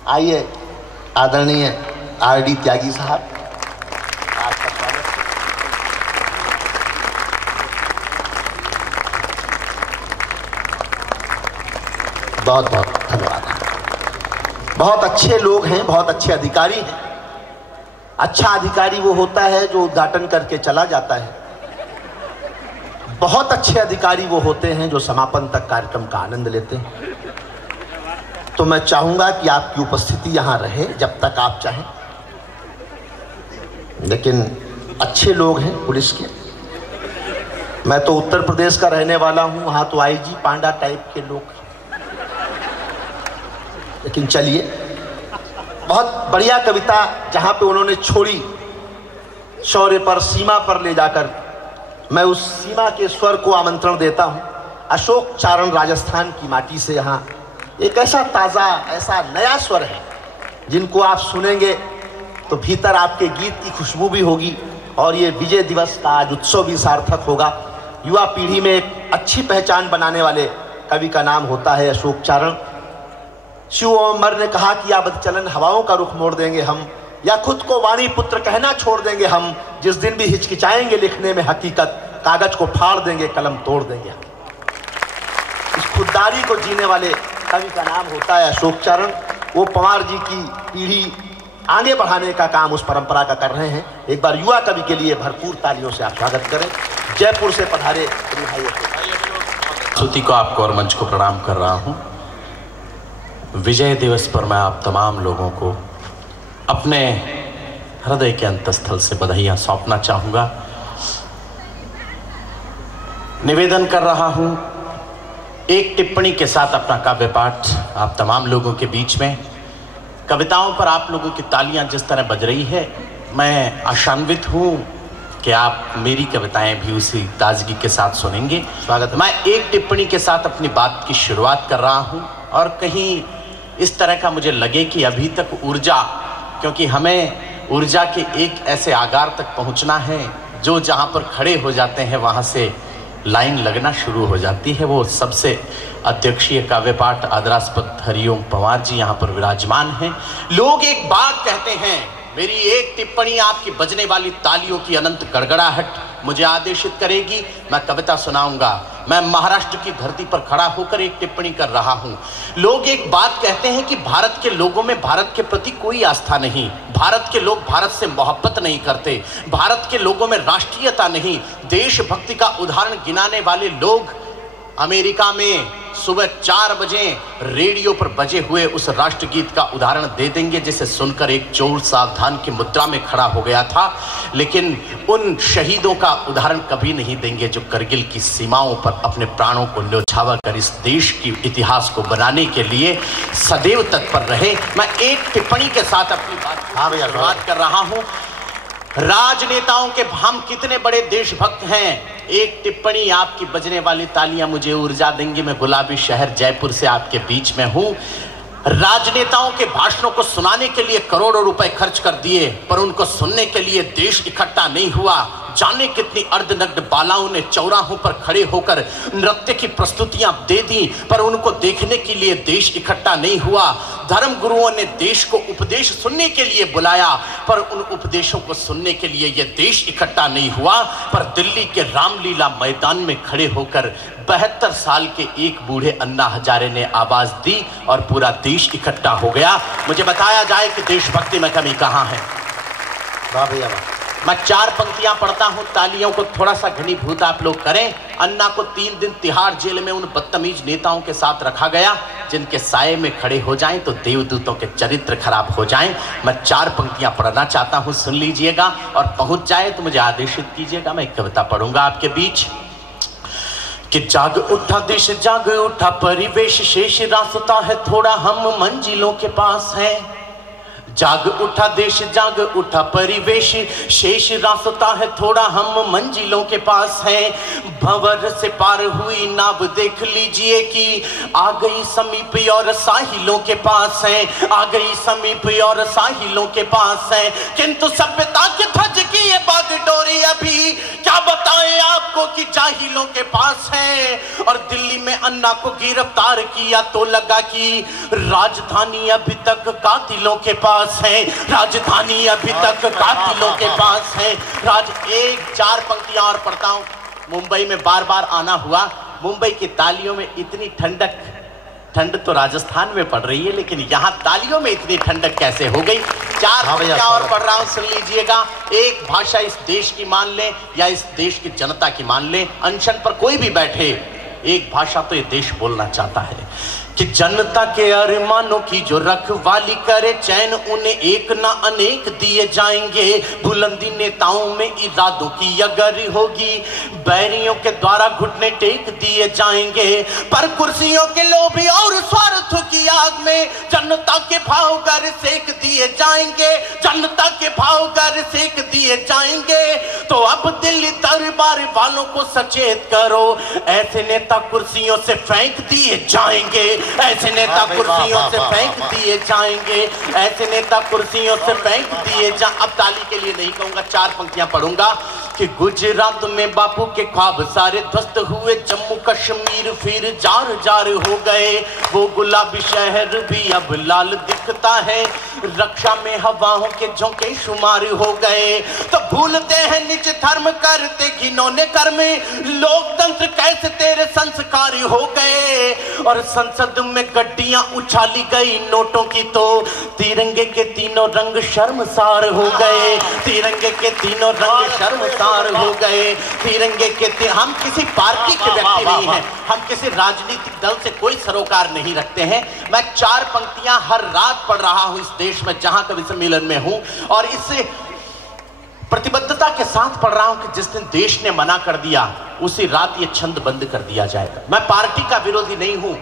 आइए आदरणीय आरडी त्यागी साहब, आपका स्वागत है। बहुत बहुत धन्यवाद। बहुत अच्छे लोग हैं, बहुत अच्छे अधिकारी हैं। अच्छा अधिकारी वो होता है जो उद्घाटन करके चला जाता है। बहुत अच्छे अधिकारी वो होते हैं जो समापन तक कार्यक्रम का आनंद लेते हैं। तो मैं चाहूंगा कि आपकी उपस्थिति यहां रहे जब तक आप चाहें। लेकिन अच्छे लोग हैं पुलिस के। मैं तो उत्तर प्रदेश का रहने वाला हूं, वहां तो आईजी पांडा टाइप के लोग। लेकिन चलिए, बहुत बढ़िया कविता जहां पे उन्होंने छोड़ी, शौर्य पर, सीमा पर ले जाकर, मैं उस सीमा के स्वर को आमंत्रण देता हूं। अशोक चारण राजस्थान की माटी से यहाँ एक ऐसा ताज़ा, ऐसा नया स्वर है जिनको आप सुनेंगे तो भीतर आपके गीत की खुशबू भी होगी और ये विजय दिवस का आज उत्सव भी सार्थक होगा। युवा पीढ़ी में एक अच्छी पहचान बनाने वाले कवि का नाम होता है अशोक चारण। शिव अमर ने कहा कि या बदचलन हवाओं का रुख मोड़ देंगे हम, या खुद को वाणी पुत्र कहना छोड़ देंगे हम, जिस दिन भी हिचकिचाएंगे लिखने में हकीकत, कागज को फाड़ देंगे, कलम तोड़ देंगे। इस खुददारी को जीने वाले कवि का नाम होता है अशोक चारण। वो पवार जी की पीढ़ी आगे बढ़ाने का काम उस परंपरा का कर रहे हैं। एक बार युवा कवि के लिए भरपूर तालियों से आप स्वागत करें। जयपुर से पधारे श्रुति को, आपको और मंच को प्रणाम कर रहा हूं। विजय दिवस पर मैं आप तमाम लोगों को अपने हृदय के अंतस्थल से बधाइयां सौंपना चाहूंगा। निवेदन कर रहा हूं, एक टिप्पणी के साथ अपना काव्य पाठ आप तमाम लोगों के बीच में। कविताओं पर आप लोगों की तालियां जिस तरह बज रही है, मैं आशान्वित हूं कि आप मेरी कविताएं भी उसी ताजगी के साथ सुनेंगे। स्वागत। मैं एक टिप्पणी के साथ अपनी बात की शुरुआत कर रहा हूं और कहीं इस तरह का मुझे लगे कि अभी तक ऊर्जा, क्योंकि हमें ऊर्जा के एक ऐसे आगार तक पहुंचना है जो जहां पर खड़े हो जाते हैं वहां से लाइन लगना शुरू हो जाती है। वो सबसे अध्यक्षीय काव्य पाठ आदरास्पद हरिओम पवार जी यहाँ पर विराजमान हैं। लोग एक बात कहते हैं, मेरी एक टिप्पणी आपकी बजने वाली तालियों की अनंत गड़गड़ाहट मुझे आदेशित करेगी। मैं कविता सुनाऊंगा। मैं महाराष्ट्र की धरती पर खड़ा होकर एक टिप्पणी कर रहा हूं। लोग एक बात कहते हैं कि भारत के लोगों में भारत के प्रति कोई आस्था नहीं, भारत के लोग भारत से मोहब्बत नहीं करते, भारत के लोगों में राष्ट्रीयता नहीं। देशभक्ति का उदाहरण गिनाने वाले लोग अमेरिका में सुबह 4 बजे रेडियो पर बजे हुए उस राष्ट्रगीत का उदाहरण दे देंगे जिसे सुनकर एक चोर सावधान की मुद्रा में खड़ा हो गया था, लेकिन उन शहीदों का उदाहरण कभी नहीं देंगे जो करगिल की सीमाओं पर अपने प्राणों को न्यौछावर कर इस देश की इतिहास को बनाने के लिए सदैव तत्पर रहे। मैं एक टिप्पणी के साथ अपनी बात कर रहा हूं। राजनेताओं के हम कितने बड़े देशभक्त हैं, एक टिप्पणी आपकी बजने वाली तालियां मुझे ऊर्जा देंगी। मैं गुलाबी शहर जयपुर से आपके बीच में हूं। राजनेताओं के भाषणों को सुनाने के लिए करोड़ों रुपए खर्च कर दिए, पर उनको सुनने के लिए देश इकट्ठा नहीं हुआ। जाने कितनी अर्धनग्न बालाओं ने चौराहों पर खड़े होकर नृत्य की प्रस्तुतियां दे दी, पर उनको देखने के लिए देश इकट्ठा नहीं हुआ। धर्म गुरुओं ने देश को उपदेश सुनने के लिए बुलाया, पर उन उपदेशों को सुनने के लिए यह देश इकट्ठा नहीं हुआ। पर दिल्ली के रामलीला मैदान में खड़े होकर 72 साल के एक बूढ़े अन्ना हजारे ने आवाज दी और पूरा देश इकट्ठा हो गया। मुझे बताया जाए कि देशभक्ति में कमी कहां है। मैं 4 पंक्तियां पढ़ता हूं, तालियों को थोड़ा सा घनीभूत आप लोग करें। अन्ना को 3 दिन तिहाड़ जेल में उन बदतमीज नेताओं के साथ रखा गया जिनके साये में खड़े हो जाएं तो देवदूतों के चरित्र खराब हो जाएं। मैं 4 पंक्तियां पढ़ना चाहता हूं, सुन लीजिएगा और पहुंच जाए तो मुझे आदेशित कीजिएगा। मैं एक कविता पढ़ूंगा आपके बीच। कि जाग उठा देश, जाग उठा परिवेश, शेष रास्ता है थोड़ा, हम मंजिलों के पास हैं। जाग उठा देश, जाग उठा परिवेश, शेष रास्ता है थोड़ा, हम मंजिलों के पास हैं। भंवर से पार हुई नाव देख लीजिए कि आ गई समीप और साहिलों के पास है, आ गई समीप और साहिलों के पास है। किंतु सभ्यता के ध्वज की ये बागडोरी अभी क्या बताएं आपको कि जाहिलों के पास है। और दिल्ली में अन्ना को गिरफ्तार किया तो लगा कि राजधानी अभी तक कातिलों के पास है, राजधानी अभी तक कातिलों के पास है। 4 पंक्तियां और पढ़ता हूं। मुंबई में बार बार आना हुआ, मुंबई की तालियों में इतनी ठंड तो राजस्थान में पड़ रही है, लेकिन यहाँ तालियों में इतनी ठंडक कैसे हो गई? 4 पंक्तियां और पढ़ रहा हूं, सुन लीजिएगा। एक भाषा इस देश की मान ले या इस देश की जनता की मान ले, अनशन पर कोई भी बैठे, एक भाषा तो ये देश बोलना चाहता है कि जनता के अरमानों की जो रखवाली करे, चैन उन्हें एक ना अनेक दिए जाएंगे। बुलंदी नेताओं में इरादों की अगर होगी, बैरियों के द्वारा घुटने टेक दिए जाएंगे। पर कुर्सियों के लोभी और स्वार्थ की आग में जनता के भाव घर सेक दिए जाएंगे, जनता के भाव घर सेक दिए जाएंगे। तो अब दिल्ली दरबार वालों को सचेत करो, ऐसे नेता कुर्सियों से फेंक दिए जाएंगे, ऐसे नेता कुर्सियों से फेंक दिए जाएंगे, ऐसे नेता कुर्सियों से फेंक दिए जा। अब ताली के लिए नहीं कहूंगा, 4 पंक्तियां पढ़ूंगा कि गुजरात में बापू के ख्वाब सारे ध्वस्त हुए, जम्मू कश्मीर फिर जार जार हो गए। वो गुलाबी शहर भी अब लाल दिखता है, रक्षा में हवाओं के झोंके शुमार हो गए। तो भूलते हैं निज धर्म, करते घिनौने कर्म, लोकतंत्र कैसे तेरे संस्कार हो गए। और संसद में गड्डियां उछाली गई नोटों की, तो तिरंगे के तीनों रंग शर्मसार हो गए, तिरंगे के तीनों रंग शर्मसार हो गए। तिरंगे के हम किसी पार्टी के व्यक्ति नहीं हैं, हम किसी राजनीतिक दल से कोई सरोकार नहीं रखते हैं। मैं 4 पंक्तियां हर रात पढ़ रहा हूं इस देश में जहां कवि सम्मेलन में हूं, और इससे प्रतिबद्धता के साथ पढ़ रहा हूं कि जिस दिन देश ने मना कर दिया उसी रात ये छंद बंद कर दिया जाएगा। मैं पार्टी का विरोधी नहीं हूं,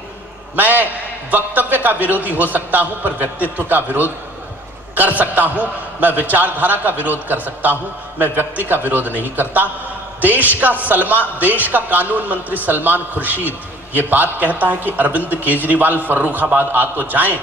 मैं वक्तव्य का विरोधी हो सकता हूं, पर व्यक्तित्व का विरोध कर सकता हूं, मैं विचारधारा का विरोध कर सकता हूं, मैं व्यक्ति का विरोध नहीं करता। देश का कानून मंत्री सलमान खुर्शीद ये बात कहता है कि अरविंद केजरीवाल फर्रुखाबाद आ तो जाएं,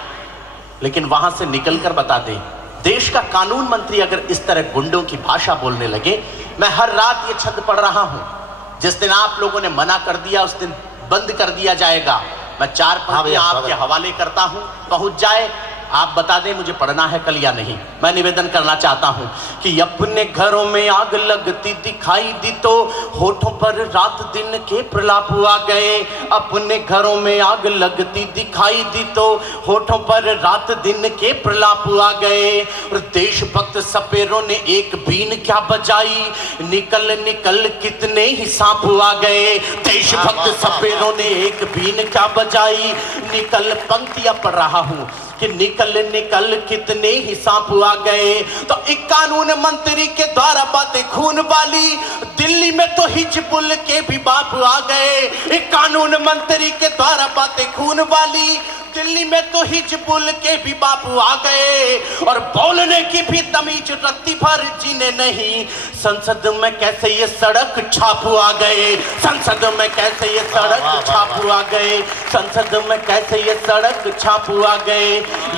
लेकिन वहां से निकलकर बता दें। देश का कानून मंत्री अगर इस तरह गुंडों की भाषा बोलने लगे, मैं हर रात ये छंद पढ़ रहा हूं, जिस दिन आप लोगों ने मना कर दिया उस दिन बंद कर दिया जाएगा। मैं 4 पंक्तियां आपके हवाले करता हूं, पहुंच जाए, आप बता दें मुझे पढ़ना है कल या नहीं। मैं निवेदन करना चाहता हूं कि अपने घरों में आग लगती दिखाई दी, तो होठों पर रात दिन के प्रलाप आ गए। अपने घरों में आग लगती दिखाई दी, तो होठों पर रात दिन के प्रलाप आ गए। और देशभक्त सपेरों ने एक बीन क्या बजाई, निकल निकल कितने ही सांप आ गए। देशभक्त सपेरों ने एक बीन क्या बजाई, निकल पंक्तियां पढ़ रहा हूं कि निकल निकल कितने ही सांप आ गए। तो एक कानून मंत्री के द्वारा बातें खून वाली, दिल्ली में तो हिजबुल के भी बाप आ गए। एक कानून मंत्री के द्वारा बातें खून वाली, दिल्ली में तो हिजबुल के भी बापू आ गए। और बोलने की भी तमीज रत्ती भर जीने नहीं, संसद में कैसे ये सड़क छापू आ गए, संसद में कैसे ये सड़क छापू आ गए, संसद में कैसे ये सड़क छापू आ गए।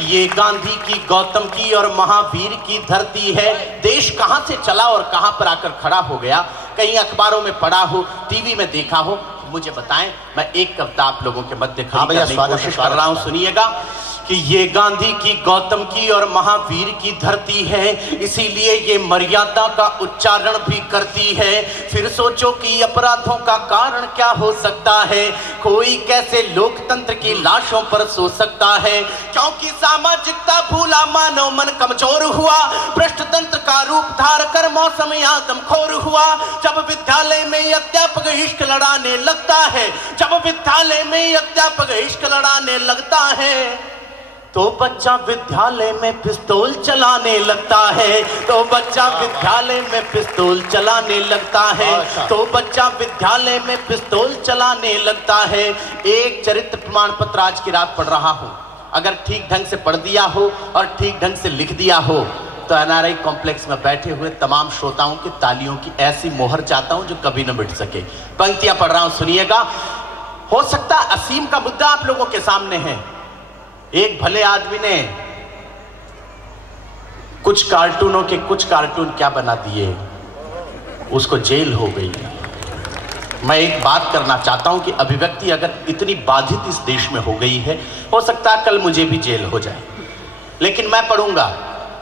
ये गांधी की, गौतम की और महावीर की धरती है। देश कहां से चला और कहां पर आकर खड़ा हो गया, कहीं अखबारों में पढ़ा हो, टीवी में देखा हो, मुझे बताएं। मैं एक कविता आप लोगों के मध्य खड़ी करने की कोशिश कर रहा हूं, सुनिएगा कि ये गांधी की, गौतम की और महावीर की धरती है, इसीलिए ये मर्यादा का उच्चारण भी करती है। फिर सोचो कि अपराधों का कारण क्या हो सकता है, कोई कैसे लोकतंत्र की लाशों पर सो सकता है। क्योंकि सामाजिकता भूला, मानव मन कमजोर हुआ, भ्रष्ट तंत्र का रूप धार कर मौसम आदमखोर हुआ। जब विद्यालय में अध्यापक इश्क लड़ाने लगता है, जब विद्यालय में अध्यापक इश्क लड़ाने लगता है, तो बच्चा विद्यालय में पिस्तौल चलाने लगता है, तो बच्चा विद्यालय में पिस्तौल चलाने लगता है, तो बच्चा विद्यालय में पिस्तौल चलाने लगता है। एक चरित्र प्रमाण पत्र आज की रात पढ़ रहा हूं, अगर ठीक ढंग से पढ़ दिया हो और ठीक ढंग से लिख दिया हो तो एनआरआई कॉम्प्लेक्स में बैठे हुए तमाम श्रोताओं की तालियों की ऐसी मोहर चाहता हूं जो कभी न मिट सके। पंक्तियां पढ़ रहा हूं, सुनिएगा। हो सकता है असीम का मुद्दा आप लोगों के सामने है। एक भले आदमी ने कुछ कार्टून क्या बना दिए, उसको जेल हो गई। मैं एक बात करना चाहता हूं कि अभिव्यक्ति अगर इतनी बाधित इस देश में हो गई है, हो सकता है कल मुझे भी जेल हो जाए, लेकिन मैं पढ़ूंगा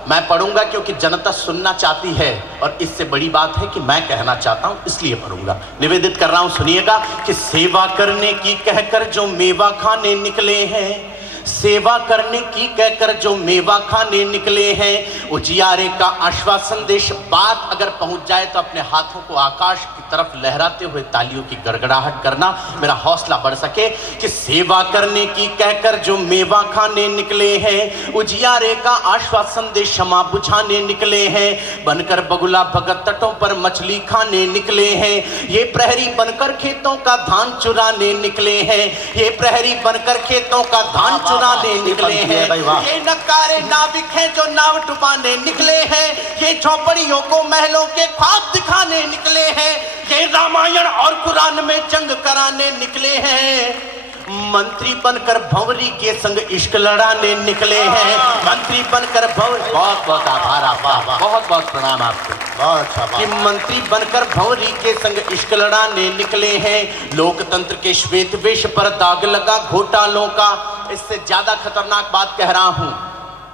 मैं पढ़ूंगा क्योंकि जनता सुनना चाहती है और इससे बड़ी बात है कि मैं कहना चाहता हूं, इसलिए पढ़ूंगा। निवेदित कर रहा हूं, सुनिएगा कि सेवा करने की कहकर जो मेवा खाने निकले हैं, सेवा करने की कहकर जो मेवा खाने निकले हैं, उजियारे का आश्वासन देश। बात अगर पहुंच जाए तो अपने हाथों को आकाश की तरफ लहराते हुए तालियों की गड़गड़ाहट करना, मेरा हौसला बढ़ सके। कि सेवा करने की कहकर जो मेवा खाने निकले हैं, उजियारे का आश्वासन दे क्षमा बुझाने निकले हैं, बनकर बगुला भगत तटों पर मछली खाने निकले हैं, ये प्रहरी बनकर खेतों का धान चुराने निकले हैं, ये प्रहरी बनकर खेतों का धान चुराने निकले हैं, ये नक्कारे नाविक हैं जो नाव डुबाने निकले हैं, ये झोपड़ियों को महलों के ख्वाब दिखाने निकले हैं, ये रामायण और कुरान में जंग कराने निकले हैं, मंत्री बनकर भंवरी के संग इश्क लड़ाने निकले हैं, मंत्री बनकर भंवरी। बहुत बहुत आभार आपका, बहुत बहुत प्रणाम आपको, बहुत अच्छा। कि मंत्री बनकर भंवरी के संग इश्क लड़ाने निकले हैं, लोकतंत्र के श्वेत वेश पर दाग लगा घोटालों का। इससे ज्यादा खतरनाक बात कह रहा हूं,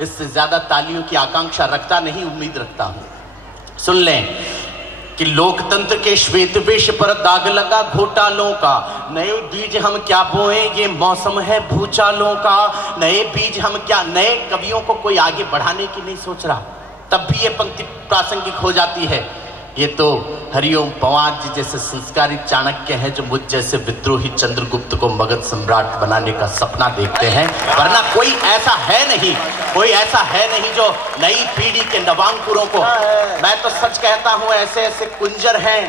इससे ज्यादा तालियों की आकांक्षा रखता नहीं, उम्मीद रखता हूं। सुन लें कि लोकतंत्र के श्वेत वेश पर दाग लगा घोटालों का, नए बीज हम क्या बोए, ये मौसम है भूचालों का, नए बीज हम क्या। नए कवियों को कोई आगे बढ़ाने की नहीं सोच रहा, तब भी ये पंक्ति प्रासंगिक हो जाती है। ये तो हरिओम पवार जी जैसे संस्कारित चाणक्य हैं जो मुझ जैसे विद्रोही चंद्रगुप्त को मगध सम्राट बनाने का सपना देखते हैं, वरना कोई ऐसा है नहीं, कोई ऐसा है नहीं जो नई पीढ़ी के नवांकुरों को। मैं तो सच कहता हूं, ऐसे ऐसे कुंजर हैं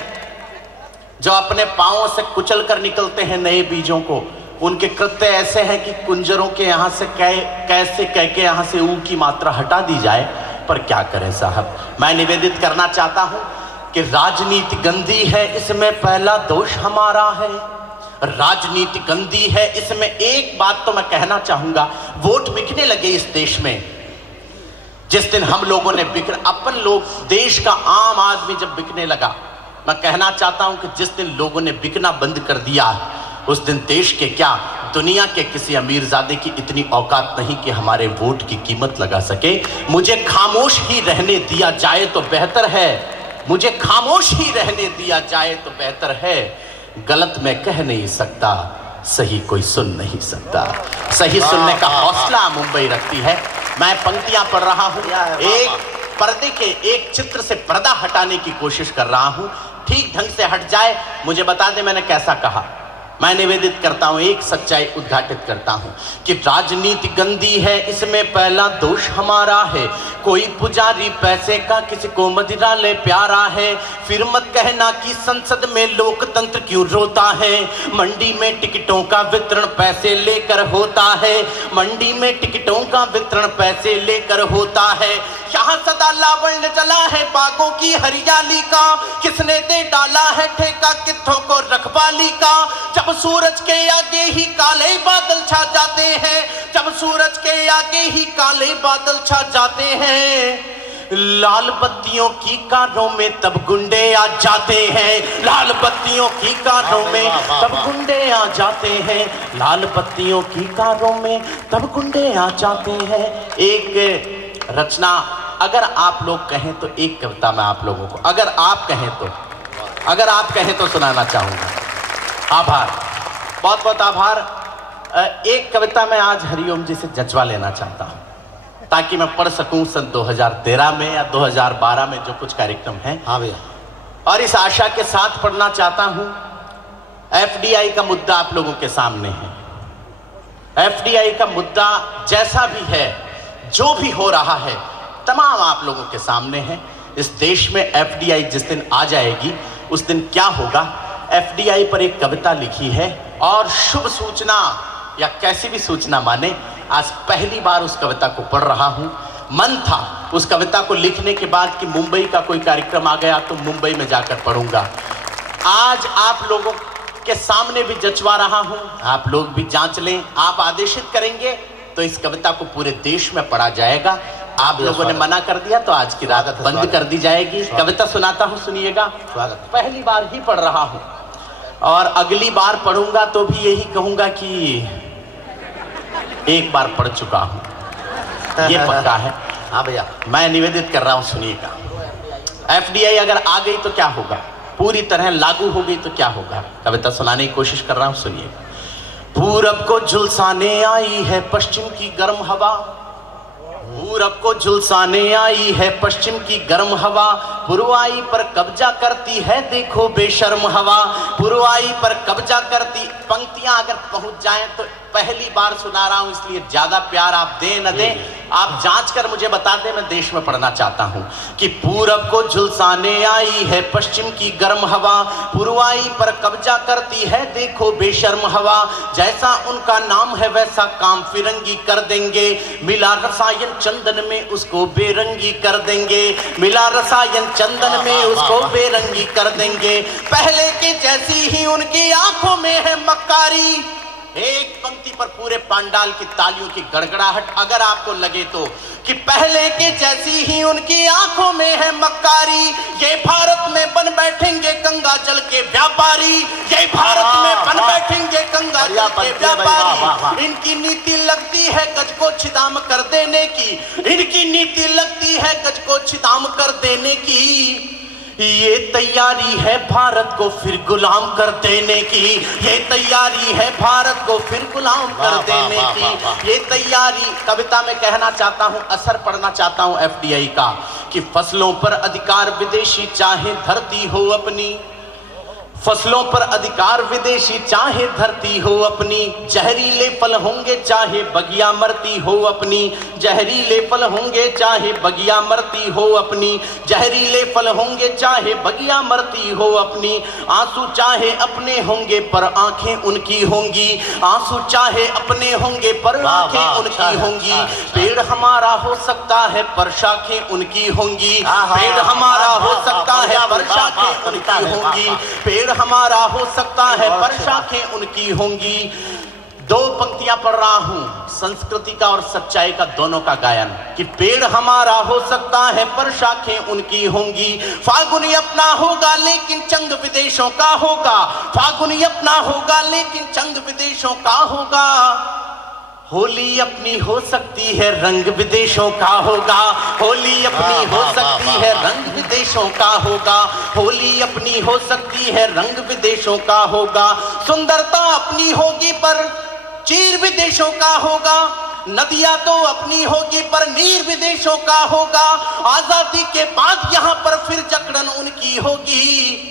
जो अपने पांवों से कुचल कर निकलते हैं नए बीजों को। उनके कृत्य ऐसे हैं कि कुंजरों के यहां से कैसे कह के यहां से ऊ की मात्रा हटा दी जाए, पर क्या करें साहब। मैं निवेदित करना चाहता हूं कि राजनीति गंदी है, इसमें पहला दोष हमारा है। राजनीति गंदी है, इसमें एक बात तो मैं कहना चाहूंगा, वोट बिकने लगे इस देश में। जिस दिन हम लोगों ने अपन लोग, देश का आम आदमी जब बिकने लगा, मैं कहना चाहता हूं कि जिस दिन लोगों ने बिकना बंद कर दिया, उस दिन देश के क्या, दुनिया के किसी अमीरजादे की इतनी औकात नहीं कि हमारे वोट की कीमत लगा सके। मुझे खामोश ही रहने दिया जाए तो बेहतर है, मुझे खामोश ही रहने दिया जाए तो बेहतर है। गलत मैं कह नहीं सकता, सही कोई सुन नहीं सकता। सही सुनने का हौसला मुंबई रखती है। मैं पंक्तियां पढ़ रहा हूं, एक पर्दे के एक चित्र से पर्दा हटाने की कोशिश कर रहा हूं, ठीक ढंग से हट जाए मुझे बता दे मैंने कैसा कहा। मैं निवेदित करता हूं, एक सच्चाई उद्घाटित करता हूं कि राजनीति गंदी है, इसमें पहला दोष हमारा है। कोई पुजारी पैसे का किसी को मदिरा ले प्यारा है, फिर मत कहना कि संसद में लोकतंत्र क्यों रोता है। मंडी में टिकटों का वितरण पैसे लेकर होता है, मंडी में टिकटों का वितरण पैसे लेकर होता है। यहाँ सदा लावण्य जला है बागों की हरियाली का, किसने दे डाला है ठेका कित्थों को रखवाली का। जब सूरज के आगे ही काले बादल छा जाते हैं, जब सूरज के आगे ही काले बादल छा जाते हैं, लाल बत्तियों की कारों में तब गुंडे आ जाते हैं। लाल बत्तियों की कारों में तब गुंडे आ जाते हैं, लाल बत्तियों की कारों में तब गुंडे आ जाते हैं। एक रचना अगर आप लोग कहें तो, एक कविता मैं आप लोगों को अगर आप कहें तो सुनाना चाहूंगा। आभार, बहुत बहुत आभार। एक कविता मैं आज हरिओम जी से जजवा लेना चाहता हूं ताकि मैं पढ़ सकूं सन 2013 में या 2012 में जो कुछ कार्यक्रम हैं। हाँ भैया, और इस आशा के साथ पढ़ना चाहता हूं, एफडीआई का मुद्दा आप लोगों के सामने है। एफडीआई का मुद्दा जैसा भी है, जो भी हो रहा है, तमाम आप लोगों के सामने है। इस देश में एफडीआई जिस दिन आ जाएगी उस दिन क्या होगा। एफडीआई पर एक कविता लिखी है और शुभ सूचना या कैसी भी सूचना माने, आज पहली बार उस कविता को पढ़ रहा हूं। मन था उस कविता को लिखने के बाद कि मुंबई का कोई कार्यक्रम आ गया तो मुंबई में जाकर पढ़ूंगा। आज आप लोगों के सामने भी जचवा रहा हूं, आप लोग भी जांच लें। आप आदेशित करेंगे तो इस कविता को पूरे देश में पढ़ा जाएगा। आप लोगों ने मना कर दिया तो आज की रात बंद कर दी जाएगी। कविता सुनाता हूं, सुनिएगा। पहली बार ही पढ़ रहा हूं और अगली बार पढ़ूंगा तो भी यही कहूंगा कि एक बार पढ़ चुका हूं, ये पक्का है। हाँ भैया, मैं निवेदित कर रहा हूं, सुनिएगा। एफडीआई अगर आ गई तो क्या होगा, पूरी तरह लागू हो गई तो क्या होगा। कविता सुनाने की कोशिश कर रहा हूं, सुनिएगा। पूरब को झुलसाने आई है पश्चिम की गर्म हवा, पूरब को झुलसाने आई है पश्चिम की गर्म हवा, पुरवाई पर कब्जा करती है देखो बेशर्म हवा, पुरवाई पर कब्जा करती। पंक्तियां अगर पहुंच जाएं तो पहली बार सुना रहा हूं, इसलिए ज्यादा प्यार आप दें न दें, आप जांच कर मुझे बता दें, मैं देश में पढ़ना चाहता हूं कि पूरब को झुलसाने आई है पश्चिम की गर्म हवा, पुरवाई पर कब्जा करती है देखो बेशर्म हवा, जैसा उनका नाम है वैसा काम फिरंगी कर देंगे, मिला रसायन चंदन में उसको बेरंगी कर देंगे, मिला रसायन चंदन में उसको बेरंगी कर देंगे, पहले की जैसी ही उनकी आंखों में है मक्कारी। एक पंक्ति पर पूरे पांडाल की तालियों की गड़गड़ाहट अगर आपको लगे तो, कि पहले के जैसी ही उनकी आंखों में है मक्कारी, ये भारत में बन बैठेंगे गंगा जल के व्यापारी, ये भारत में बन बैठेंगे गंगा जल के व्यापारी। इनकी नीति लगती है गज को छिदाम कर देने की, इनकी नीति लगती है गज को छिदाम कर देने की, ये तैयारी है भारत को फिर गुलाम कर देने की, ये तैयारी है भारत को फिर गुलाम कर देने की, ये तैयारी। कविता में कहना चाहता हूं, असर पढ़ना चाहता हूं एफडीआई का, कि फसलों पर अधिकार विदेशी चाहे धरती हो अपनी, फसलों पर अधिकार विदेशी चाहे धरती हो अपनी, जहरीले फल होंगे चाहे बगिया मरती हो अपनी, जहरीले फल होंगे चाहे बगिया मरती हो अपनी, जहरीले फल होंगे चाहे बगिया मरती हो अपनी, आंसू चाहे अपने होंगे पर आंखें उनकी होंगी, आंसू चाहे अपने होंगे पर आंखें उनकी होंगी, पेड़ हमारा हो सकता है पर शाखें उनकी होंगी, पेड़ हमारा हो सकता है पर शाखें उनकी होंगी, पेड़ हमारा हो सकता है पर शाखें उनकी होंगी। दो पंक्तियां पढ़ रहा हूं, संस्कृति का और सच्चाई का दोनों का गायन, कि पेड़ हमारा हो सकता है पर शाखें उनकी होंगी, फागुनी अपना होगा लेकिन चंग विदेशों का होगा, फागुनी अपना होगा लेकिन चंग विदेशों का होगा, होली अपनी हो सकती है रंग विदेशों का होगा, होली अपनी हो सकती है रंग विदेशों का होगा, होली अपनी हो सकती है रंग विदेशों का होगा, सुंदरता अपनी होगी पर चीर विदेशों का होगा, नदियां तो अपनी होगी पर नीर विदेशों का होगा, आजादी के बाद यहाँ पर फिर जकड़न उनकी होगी,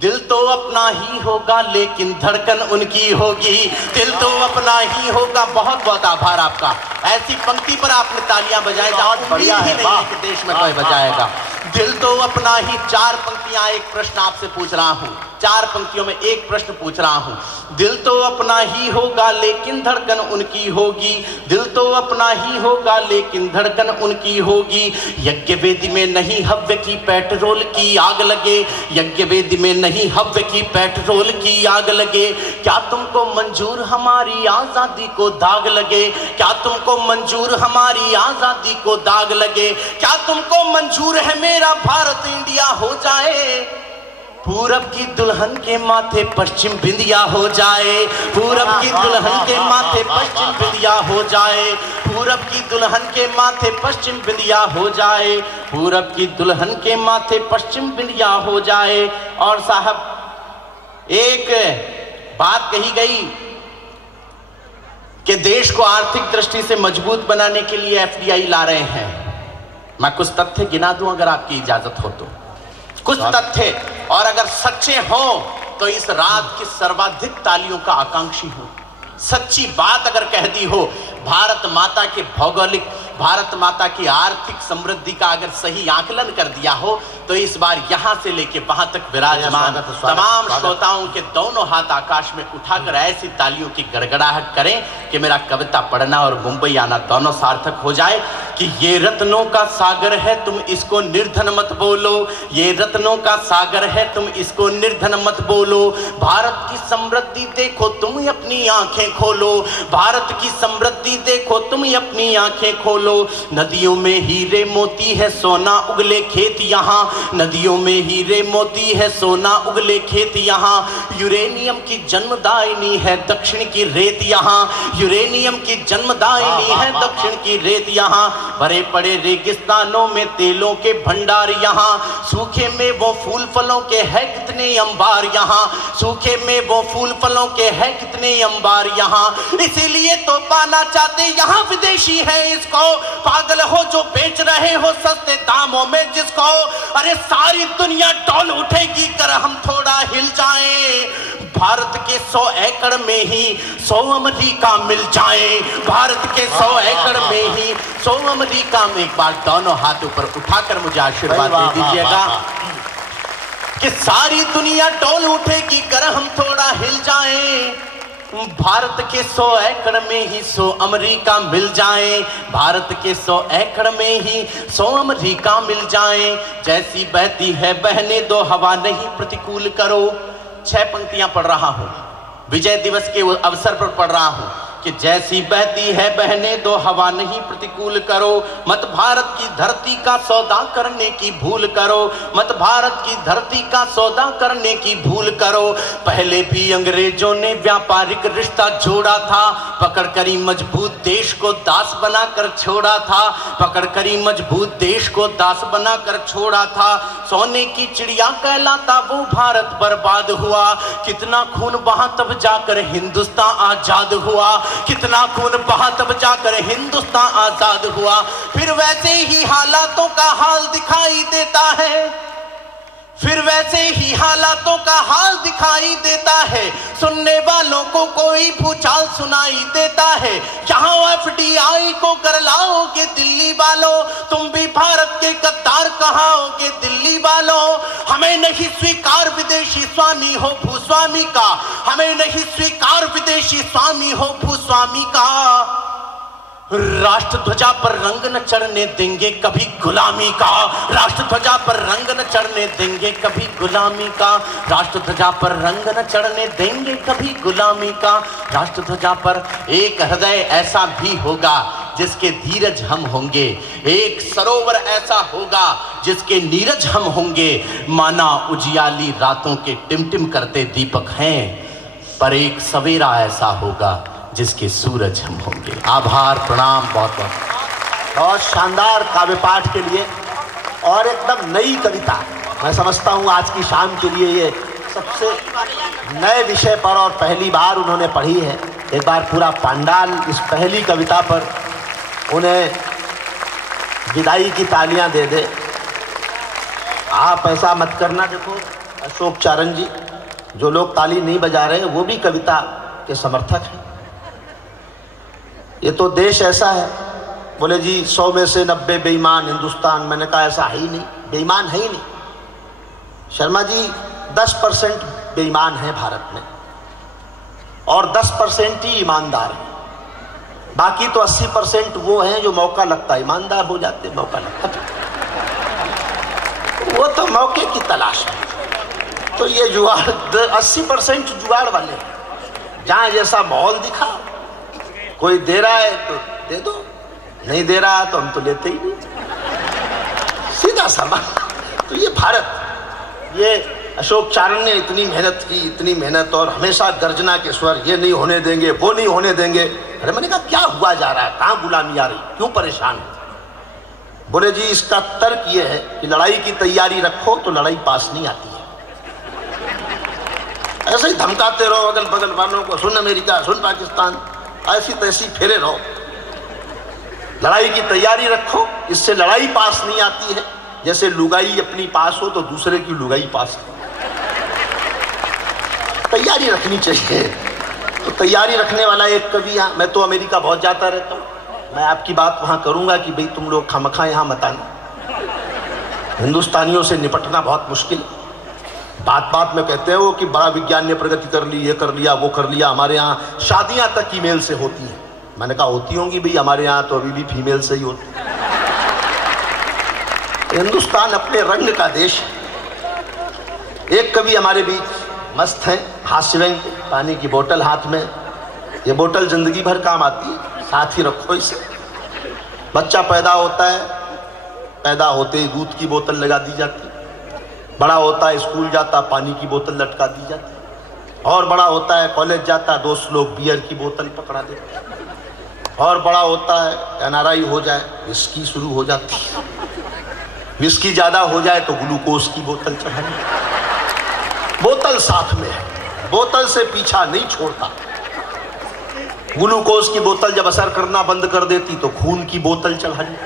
दिल तो अपना ही होगा लेकिन धड़कन उनकी होगी, दिल तो अपना ही होगा। बहुत बहुत आभार आपका। ऐसी पंक्ति पर आपने तालियां बजाई, बहुत बढ़िया है, नहीं कि देश में कोई बजाएगा। दिल तो अपना ही, चार पंक्तियां, एक प्रश्न आपसे पूछ रहा हूं, चार पंक्तियों में एक प्रश्न पूछ रहा हूं। दिल तो अपना ही होगा लेकिन धड़कन उनकी होगी, दिल तो अपना ही होगा लेकिन धड़कन उनकी होगी, यज्ञ वेदी में नहीं हव्य की पेट्रोल की आग लगे, यज्ञ वेदी में नहीं हव्य की पेट्रोल की आग लगे, क्या तुमको मंजूर हमारी आजादी को दाग लगे, क्या तुमको मंजूर हमारी आजादी को दाग लगे, क्या तुमको मंजूर है मेरा भारत इंडिया हो जाए, पूरब की दुल्हन के माथे पश्चिम बिंदिया हो जाए, पूरब की दुल्हन के माथे पश्चिम बिंदिया हो जाए, पूरब की दुल्हन के माथे पश्चिम बिंदिया हो जाए, पूरब की दुल्हन के माथे पश्चिम बिंदिया हो जाए। और साहब एक बात कही गई कि देश को आर्थिक दृष्टि से मजबूत बनाने के लिए एफडीआई ला रहे हैं। मैं कुछ तथ्य गिना दूं अगर आपकी इजाजत हो तो, कुछ तथ्य, और अगर सच्चे हों तो इस रात की सर्वाधिक तालियों का आकांक्षी हूं। सच्ची बात अगर कह दी हो, भारत माता के भौगोलिक, भारत माता की आर्थिक समृद्धि का अगर सही आकलन कर दिया हो, तो इस बार यहां से लेके वहां तक विराजमान तमाम श्रोताओं के दोनों हाथ आकाश में उठाकर ऐसी तालियों की गड़गड़ाहट करें कि मेरा कविता पढ़ना और मुंबई आना दोनों सार्थक हो जाए। कि ये रत्नों का सागर है तुम इसको निर्धन मत बोलो, ये रत्नों का सागर है तुम इसको निर्धन मत बोलो, भारत की समृद्धि देखो तुम अपनी आंखें खोलो, भारत की समृद्धि देखो तुम अपनी आंखें खोलो, नदियों में हीरे मोती है सोना उगले खेत यहाँ, नदियों में हीरे मोती है सोना उगले खेत यहाँ, यूरेनियम की जन्मदायिनी है दक्षिण की रेत यहाँ, यूरेनियम की जन्मदायिनी है दक्षिण की रेत यहाँ, भरे पड़े रेगिस्तानों में तेलों के भंडार यहाँ, सूखे में वो फूल फलों के है कितने अंबार यहाँ, सूखे में वो फूल फलों के है कितने अंबार यहाँ। इसीलिए तो पाना चाहते यहाँ विदेशी है इसको, पागल हो जो बेच रहे हो सस्ते दामों में जिसको। अरे सारी दुनिया डोल उठेगी कर हम थोड़ा हिल जाएं, भारत के 100 एकड़ में ही 100 अमेरिका मिल जाए, भारत के 100 एकड़ में ही 100 अमेरिका में। एक बार दोनों हाथ ऊपर उठाकर मुझे आशीर्वाद दे दीजिएगा कि सारी दुनिया डोल उठेगी कर हम थोड़ा हिल जाएं, भारत के 100 एकड़ में ही 100 अमेरिका मिल जाएं, भारत के 100 एकड़ में ही 100 अमेरिका मिल जाएं। जैसी बहती है बहने दो हवा नहीं प्रतिकूल करो। 6 पंक्तियां पढ़ रहा हूं, विजय दिवस के अवसर पर पढ़ रहा हूं कि जैसी बहती है बहने दो हवा नहीं प्रतिकूल करो, मत भारत की धरती का सौदा करने की भूल करो, मत भारत की धरती का सौदा करने की भूल करो। पहले भी अंग्रेजों ने व्यापारिक रिश्ता जोड़ा था, पकड़ करी मजबूत देश को दास बनाकर छोड़ा था, पकड़ करी मजबूत देश को दास बनाकर छोड़ा था। सोने की चिड़िया कहलाता वो भारत बर्बाद हुआ, कितना खून बहा तब जाकर हिंदुस्तान आजाद हुआ, कितना खून बहा तब जाकर हिंदुस्तान आजाद हुआ। फिर वैसे ही हालातों का हाल दिखाई देता है, फिर वैसे ही हालातों का हाल दिखाई देता है, सुनने वालों को कोई भूचाल सुनाई देता है। यहाँ FDI को कर लाओगे दिल्ली वालों, तुम भी भारत के गद्दार कहाओगे दिल्ली वालों। हमें नहीं स्वीकार विदेशी स्वामी हो भूस्वामी का, हमें नहीं स्वीकार विदेशी स्वामी हो भूस्वामी का। राष्ट्र ध्वजा पर रंग न चढ़ने देंगे कभी गुलामी का, राष्ट्र ध्वजा पर रंग न चढ़ने देंगे कभी गुलामी का, राष्ट्र ध्वजा पर रंग न चढ़ने देंगे कभी गुलामी का। राष्ट्र ध्वजा पर एक हृदय ऐसा भी होगा जिसके धीरज हम होंगे, एक सरोवर ऐसा होगा जिसके नीरज हम होंगे। माना उजियाली रातों के टिमटिम करते दीपक हैं, पर एक सवेरा ऐसा होगा जिसके सूरज हम होंगे। आभार, प्रणाम, बहुत बहुत। बहुत शानदार काव्य पाठ के लिए और एकदम नई कविता, मैं समझता हूँ आज की शाम के लिए ये सबसे नए विषय पर और पहली बार उन्होंने पढ़ी है। एक बार पूरा पंडाल इस पहली कविता पर उन्हें विदाई की तालियां दे दे। आप ऐसा मत करना, देखो अशोक चारण जी, जो लोग ताली नहीं बजा रहे वो भी कविता के समर्थक हैं। ये तो देश ऐसा है, बोले जी 100 में से 90 बेईमान हिंदुस्तान। मैंने कहा ऐसा है ही नहीं, बेईमान है ही नहीं। शर्मा जी 10% बेईमान है भारत में और 10% ही ईमानदार है, बाकी तो 80% वो हैं जो मौका लगता है ईमानदार हो जाते, मौका लगता वो तो मौके की तलाश में। तो ये जुगाड़ 80% जुगाड़ वाले, जहां जैसा माहौल दिखा, कोई दे रहा है तो दे दो, नहीं दे रहा तो हम तो लेते ही नहीं, सीधा सा। तो ये भारत, ये अशोक चारण ने इतनी मेहनत की, इतनी मेहनत, और हमेशा गर्जना के स्वर, ये नहीं होने देंगे, वो नहीं होने देंगे। अरे मैंने कहा क्या हुआ जा रहा है, कहाँ गुलामी आ रही, क्यों परेशान है? बोले जी इसका तर्क ये है कि लड़ाई की तैयारी रखो तो लड़ाई पास नहीं आती है। ऐसे ही धमकाते रहो अगल बगल वालों को, सुन अमेरिका, सुन पाकिस्तान, ऐसी तैसी फेरे रहो। लड़ाई की तैयारी रखो, इससे लड़ाई पास नहीं आती है। जैसे लुगाई अपनी पास हो तो दूसरे की लुगाई पास हो। तैयारी रखनी चाहिए। तो तैयारी रखने वाला एक कवि, मैं तो अमेरिका बहुत जाता रहता हूँ, मैं आपकी बात वहां करूंगा कि भाई तुम लोग खामखा यहां मत आना, हिंदुस्तानियों से निपटना बहुत मुश्किल। बात बात में कहते हैं वो कि बड़ा विज्ञान ने प्रगति कर ली, ये कर लिया, वो कर लिया। हमारे यहाँ शादियां तक ईमेल से होती हैं। मैंने कहा होती होंगी भाई, हमारे यहाँ तो अभी भी फीमेल से ही होती है। हिंदुस्तान अपने रंग का देश है। एक कवि हमारे बीच मस्त हैं, हास्य व्यंग, पानी की बोतल हाथ में। ये बोतल जिंदगी भर काम आती है, साथ ही रखो इसे। बच्चा पैदा होता है, पैदा होते ही दूध की बोतल लगा दी जाती, बड़ा होता है स्कूल जाता, पानी की बोतल लटका दी जाती, और बड़ा होता है कॉलेज जाता, दोस्त लोग बियर की बोतल पकड़ा देते। और बड़ा होता है, एनआरआई हो जाए, विस्की शुरू हो जाती, विस्की ज्यादा हो जाए तो ग्लूकोज की बोतल चढ़ानी, बोतल साथ में है, बोतल से पीछा नहीं छोड़ता। ग्लूकोज की बोतल जब असर करना बंद कर देती तो खून की बोतल चढ़ानी,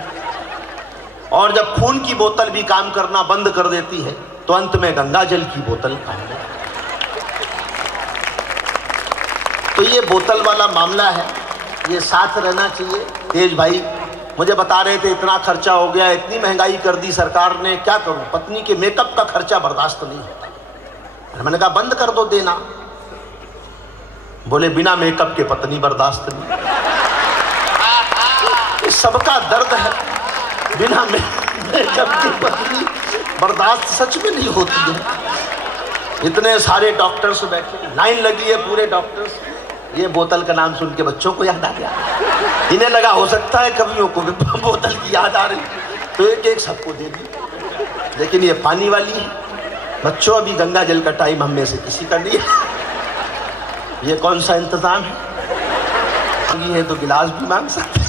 और जब खून की बोतल भी काम करना बंद कर देती है तो अंत में गंगा जल की बोतल काम। तो ये बोतल वाला मामला है, ये साथ रहना चाहिए। तेज भाई मुझे बता रहे थे इतना खर्चा हो गया, इतनी महंगाई कर दी सरकार ने, क्या करूं, पत्नी के मेकअप का खर्चा बर्दाश्त नहीं होता। मैंने कहा बंद कर दो देना। बोले बिना मेकअप के पत्नी बर्दाश्त नहीं। सबका दर्द है, बिना मेकअप की पत्नी बर्दाश्त सच में नहीं होती है। इतने सारे डॉक्टर्स बैठे, लाइन लगी है पूरे डॉक्टर्स। ये बोतल का नाम सुन के बच्चों को याद आ गया, इन्हें लगा हो सकता है कवियों को भी बोतल की याद आ रही, तो एक एक सबको दे दी। लेकिन ये पानी वाली है बच्चों, अभी गंगा जल का टाइम हम में से किसी का नहीं है। ये कौन सा इंतजाम है, ये तो गिलास भी मांग सकते हैं।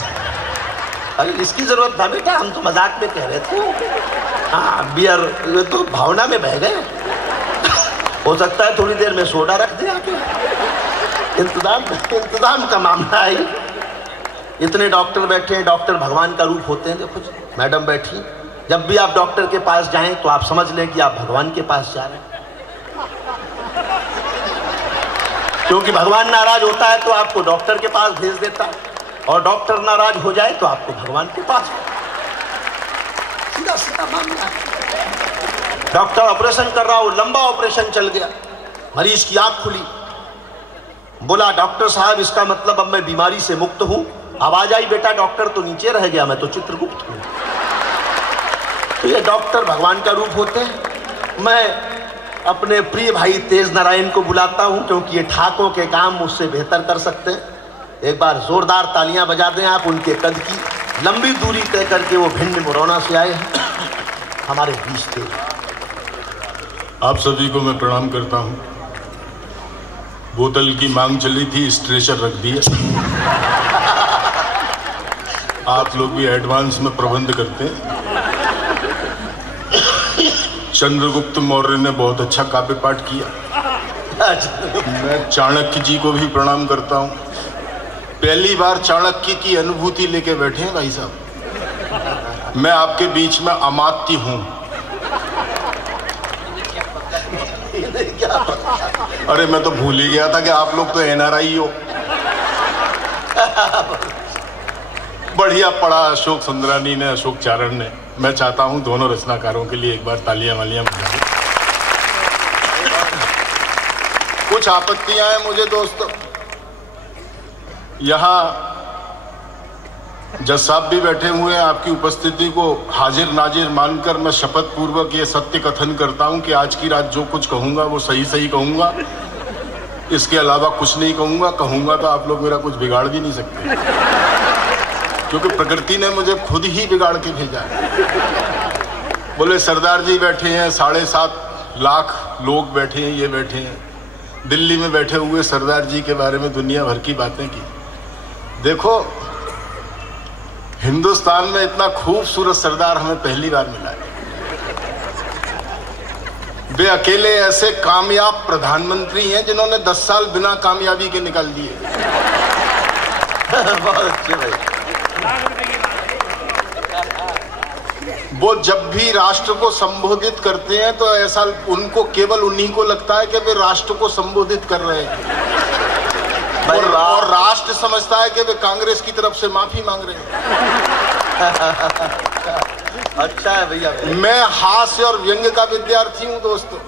अरे इसकी जरूरत था बेटा, हम तो मजाक में कह रहे थे। हाँ बियर, ये तो भावना में बह गए। हो सकता है थोड़ी देर में सोडा रख दे आके। इंतजाम का मामला है। इतने डॉक्टर बैठे हैं, डॉक्टर भगवान का रूप होते हैं। देखो मैडम बैठी, जब भी आप डॉक्टर के पास जाएं तो आप समझ लें कि आप भगवान के पास जा रहे हैं, क्योंकि भगवान नाराज होता है तो आपको डॉक्टर के पास भेज देता है, और डॉक्टर नाराज हो जाए तो आपको भगवान के पास। सीधा सीधा मामला है। डॉक्टर ऑपरेशन कर रहा हो, लंबा ऑपरेशन चल गया, मरीज की आंख खुली, बोला डॉक्टर साहब इसका मतलब अब मैं बीमारी से मुक्त हूं। आवाज आई बेटा डॉक्टर तो नीचे रह गया, मैं तो चित्रगुप्त हूं। तो ये डॉक्टर भगवान का रूप होते हैं। मैं अपने प्रिय भाई तेज नारायण को बुलाता हूं, क्योंकि ये ठाकों के काम मुझसे बेहतर कर सकते हैं। एक बार जोरदार तालियां बजा दें आप उनके कद की। लंबी दूरी तय करके वो भिंड मुरौना से आए हैं, हमारे बीच थे। आप सभी को मैं प्रणाम करता हूं। बोतल की मांग चली थी, स्ट्रेचर रख दिया। आप लोग भी एडवांस में प्रबंध करते हैं। चंद्रगुप्त मौर्य ने बहुत अच्छा काव्य पाठ किया। मैं चाणक्य जी को भी प्रणाम करता हूं। पहली बार चाणक्य की अनुभूति लेके बैठे हैं भाई साहब। मैं आपके बीच में अमात्य हूं। अरे मैं तो भूल ही गया था कि आप लोग तो एनआरआई हो। बढ़िया पढ़ा अशोक सुंदरानी ने, अशोक चारण ने। मैं चाहता हूं दोनों रचनाकारों के लिए एक बार तालियां वालियां बजा दें। कुछ आपत्तियां हैं मुझे दोस्तों। यहाँ जज साहब भी बैठे हुए हैं, आपकी उपस्थिति को हाजिर नाजिर मानकर मैं शपथ पूर्वक ये सत्य कथन करता हूं कि आज की रात जो कुछ कहूंगा वो सही सही कहूंगा, इसके अलावा कुछ नहीं कहूंगा। कहूंगा तो आप लोग मेरा कुछ बिगाड़ भी नहीं सकते, क्योंकि प्रकृति ने मुझे खुद ही बिगाड़ के भेजा है। बोले सरदार जी बैठे हैं, 7.5 लाख लोग बैठे हैं, ये बैठे हैं दिल्ली में बैठे हुए, सरदार जी के बारे में दुनिया भर की बातें की। देखो हिंदुस्तान में इतना खूबसूरत सरदार हमें पहली बार मिला है। वे अकेले ऐसे कामयाब प्रधानमंत्री हैं जिन्होंने 10 साल बिना कामयाबी के निकाल दिए। बहुत अच्छे भाई। वो जब भी राष्ट्र को संबोधित करते हैं तो ऐसा उनको केवल उन्हीं को लगता है कि वे राष्ट्र को संबोधित कर रहे हैं, और राष्ट्र समझता है कि वे कांग्रेस की तरफ से माफी मांग रहे हैं। अच्छा है भैया। मैं हास्य और व्यंग्य का विद्यार्थी हूं दोस्तों।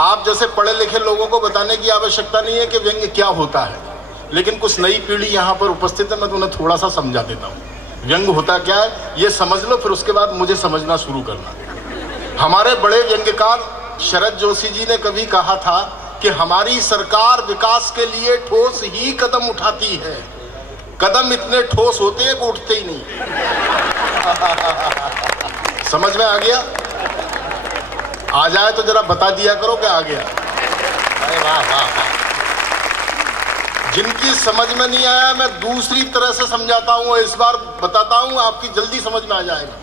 आप जैसे पढ़े लिखे लोगों को बताने की आवश्यकता नहीं है कि व्यंग्य क्या होता है, लेकिन कुछ नई पीढ़ी यहाँ पर उपस्थित है, मैं तुम्हें थोड़ा सा समझा देता हूँ। व्यंग्य होता क्या है ये समझ लो, फिर उसके बाद मुझे समझना शुरू करना। हमारे बड़े व्यंग्यकार शरद जोशी जी ने कभी कहा था कि हमारी सरकार विकास के लिए ठोस ही कदम उठाती है। कदम इतने ठोस होते हैं कि उठते ही नहीं। समझ में आ गया? आ जाए तो जरा बता दिया करो कि आ गया। अरे वाह वाह वाह। जिनकी समझ में नहीं आया मैं दूसरी तरह से समझाता हूं, इस बार बताता हूं, आपकी जल्दी समझ में आ जाएगा।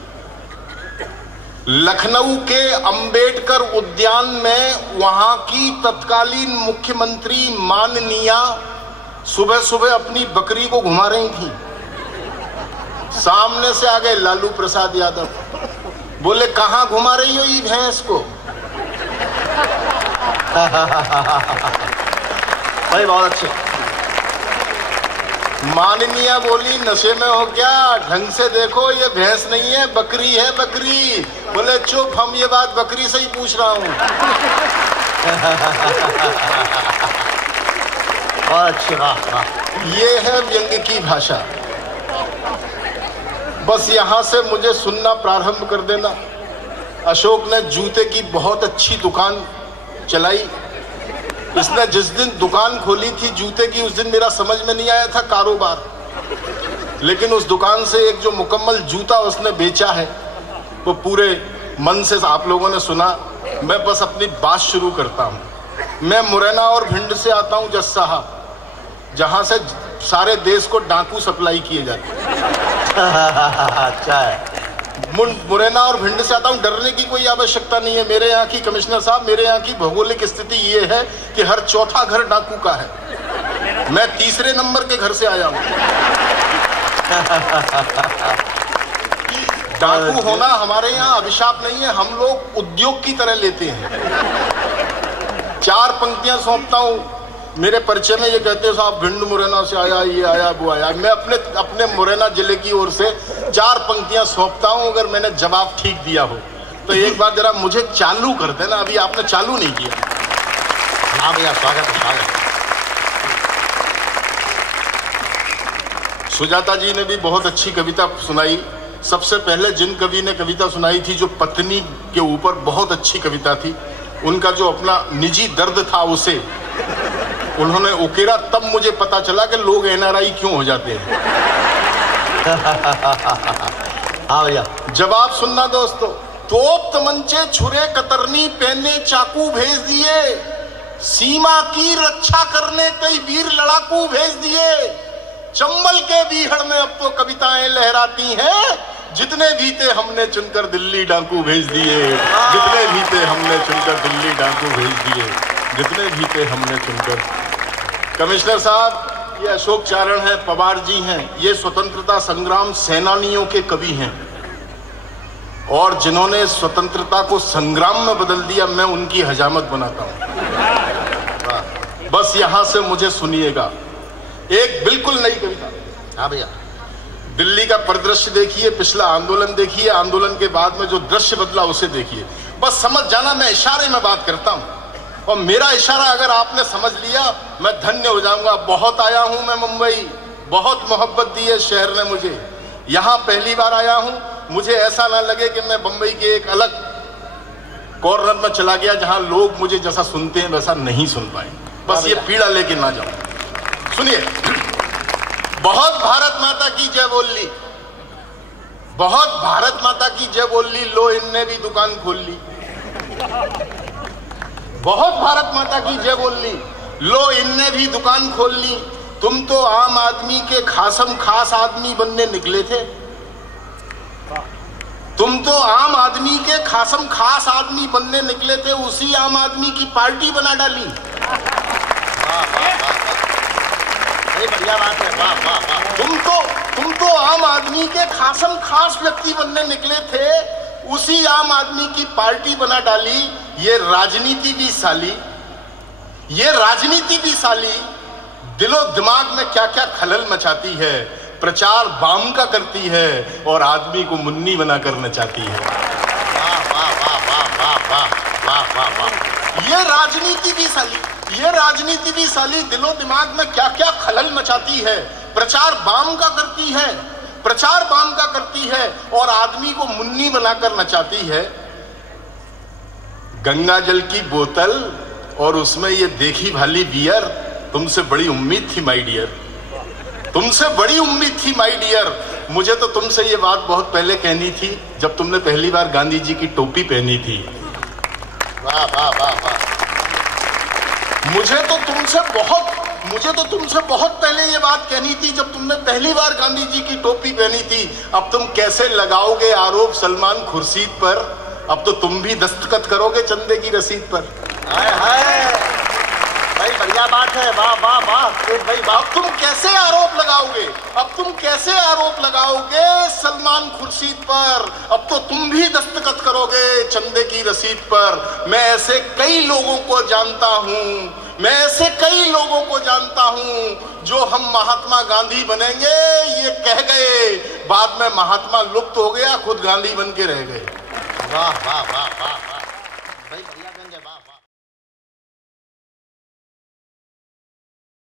लखनऊ के अंबेडकर उद्यान में वहां की तत्कालीन मुख्यमंत्री माननीया सुबह सुबह अपनी बकरी को घुमा रही थी। सामने से आ गए लालू प्रसाद यादव, बोले कहां घुमा रही हो ये भैंस को? भाई बहुत अच्छे। माननीया बोली नशे में हो क्या, ढंग से देखो ये भैंस नहीं है बकरी है, बकरी। बोले चुप, हम ये बात बकरी से ही पूछ रहा हूं। बहुत अच्छे, वाह। ये है व्यंग्य की भाषा। बस यहां से मुझे सुनना प्रारंभ कर देना। अशोक ने जूते की बहुत अच्छी दुकान चलाई। इसने जिस दिन दुकान खोली थी जूते की, उस दिन मेरा समझ में नहीं आया था कारोबार, लेकिन उस दुकान से एक जो मुकम्मल जूता उसने बेचा है वो पूरे मन से आप लोगों ने सुना। मैं बस अपनी बात शुरू करता हूं। मैं मुरैना और भिंड से आता हूं जज साहब, जहां से सारे देश को डाकू सप्लाई किए जाते हैं। अच्छा है। मुरैना और भिंड से आता हूं, डरने की कोई आवश्यकता नहीं है। मेरे यहाँ की कमिश्नर साहब, मेरे यहाँ की भौगोलिक स्थिति ये है कि हर चौथा घर डाकू का है। मैं तीसरे नंबर के घर से आया हूं। डाकू होना हमारे यहाँ अभिशाप नहीं है, हम लोग उद्योग की तरह लेते हैं। 4 पंक्तियां सौंपता हूं, मेरे परिचय में ये कहते हैं साहब भिंड मुरैना से आया, ये आया वो आया। मैं अपने मुरैना जिले की ओर से 4 पंक्तियां सौंपता हूं। अगर मैंने जवाब ठीक दिया हो तो एक बार जरा मुझे चालू कर देना। अभी आपने चालू नहीं किया। हाँ भैया, स्वागत है। सुजाता जी ने भी बहुत अच्छी कविता सुनाई। सबसे पहले जिन कवि ने कविता सुनाई थी जो पत्नी के ऊपर बहुत अच्छी कविता थी, उनका जो अपना निजी दर्द था उसे उन्होंने उकेरा, तब मुझे पता चला कि लोग एनआरआई क्यों हो जाते हैं। हाँ भैया, जवाब सुनना दोस्तों। तोप तमंचे छुरे कतरनी पहने चाकू भेज दिए, सीमा की रक्षा करने कई वीर लड़ाकू भेज दिए। चंबल के बीहड़ में अब तो कविताएं लहराती हैं, जितने भी थे हमने चुनकर दिल्ली डाकू भेज दिए, जितने भी थे हमने चुनकर दिल्ली डाकू भेज दिए, जितने भी थे हमने चुनकर। कमिश्नर साहब, ये अशोक चारण है, पवार जी हैं, ये स्वतंत्रता संग्राम सेनानियों के कवि हैं और जिन्होंने स्वतंत्रता को संग्राम में बदल दिया, मैं उनकी हजामत बनाता हूं। बस यहां से मुझे सुनिएगा। एक बिल्कुल नई कविता। हाँ भैया, दिल्ली का परिदृश्य देखिए, पिछला आंदोलन देखिए, आंदोलन के बाद में जो दृश्य बदला उसे देखिए। बस समझ जाना, मैं इशारे में बात करता हूं और मेरा इशारा अगर आपने समझ लिया मैं धन्य हो जाऊंगा। बहुत आया हूं मैं मुंबई, बहुत मोहब्बत दी है शहर ने मुझे। यहां पहली बार आया हूं, मुझे ऐसा ना लगे कि मैं मुंबई के एक अलग कॉर्नर में चला गया जहां लोग मुझे जैसा सुनते हैं वैसा नहीं सुन पाए। बस ये पीड़ा लेके ना जाऊं। सुनिए, बहुत भारत माता की जय बोल ली, बहुत भारत माता की जय बोल ली, लो इनने भी दुकान खोल ली। बहुत भारत माता की जय बोल ली, लो इनने भी दुकान खोल ली। तुम तो आम आदमी के खासम खास आदमी बनने निकले थे, तुम तो आम आदमी के खासम खास आदमी बनने निकले थे, उसी आम आदमी की पार्टी बना डाली। बढ़िया बात है, वाह वाह वाह। तुम तो आम आदमी के खासम खास व्यक्ति बनने निकले थे, उसी आम आदमी की पार्टी बना डाली। ये राजनीति भी साली, ये राजनीति भी साली दिलो दिमाग में क्या क्या खलल मचाती है। प्रचार बाम का करती है और आदमी को मुन्नी बनाकर नचाती है। वाह वाह वाह वाह वाह वाह वाह वाह। ये राजनीति भी साली, ये राजनीति भी साली दिलो दिमाग में क्या क्या खलल मचाती है। प्रचार बाम का करती है, प्रचार बाम का करती है और आदमी को मुन्नी बनाकर नचाती है। गंगा जल की बोतल और उसमें ये देखी भाली बियर, तुमसे बड़ी उम्मीद थी माय डियर, तुमसे बड़ी उम्मीद थी माय डियर। मुझे तो तुमसे ये बात बहुत पहले कहनी थी, जब तुमने पहली बार गांधी जी की टोपी पहनी थी। वाह वाह वाह वाह। मुझे तो तुमसे बहुत मुझे तो तुमसे बहुत पहले ये बात कहनी थी, जब तुमने पहली बार गांधी जी की टोपी पहनी थी। अब तुम कैसे लगाओगे आरोप सलमान खुर्शीद पर? अब तो तुम भी दस्तखत करोगे चंदे की रसीद पर। हाय हाय भाई, बढ़िया बात है, वाह वाह वाह भाई। अब तुम कैसे आरोप लगाओगे? अब तुम कैसे आरोप लगाओगे सलमान खुर्शीद पर? अब तो तुम भी दस्तखत करोगे चंदे की रसीद पर। मैं ऐसे कई लोगों को जानता हूं, मैं ऐसे कई लोगों को जानता हूं जो हम महात्मा गांधी बनेंगे ये कह गए, बाद में महात्मा लुप्त हो गया, खुद गांधी बन के रह गए। वाह वाह वाह वाह वाह भाई, बढ़िया, वाह वाह।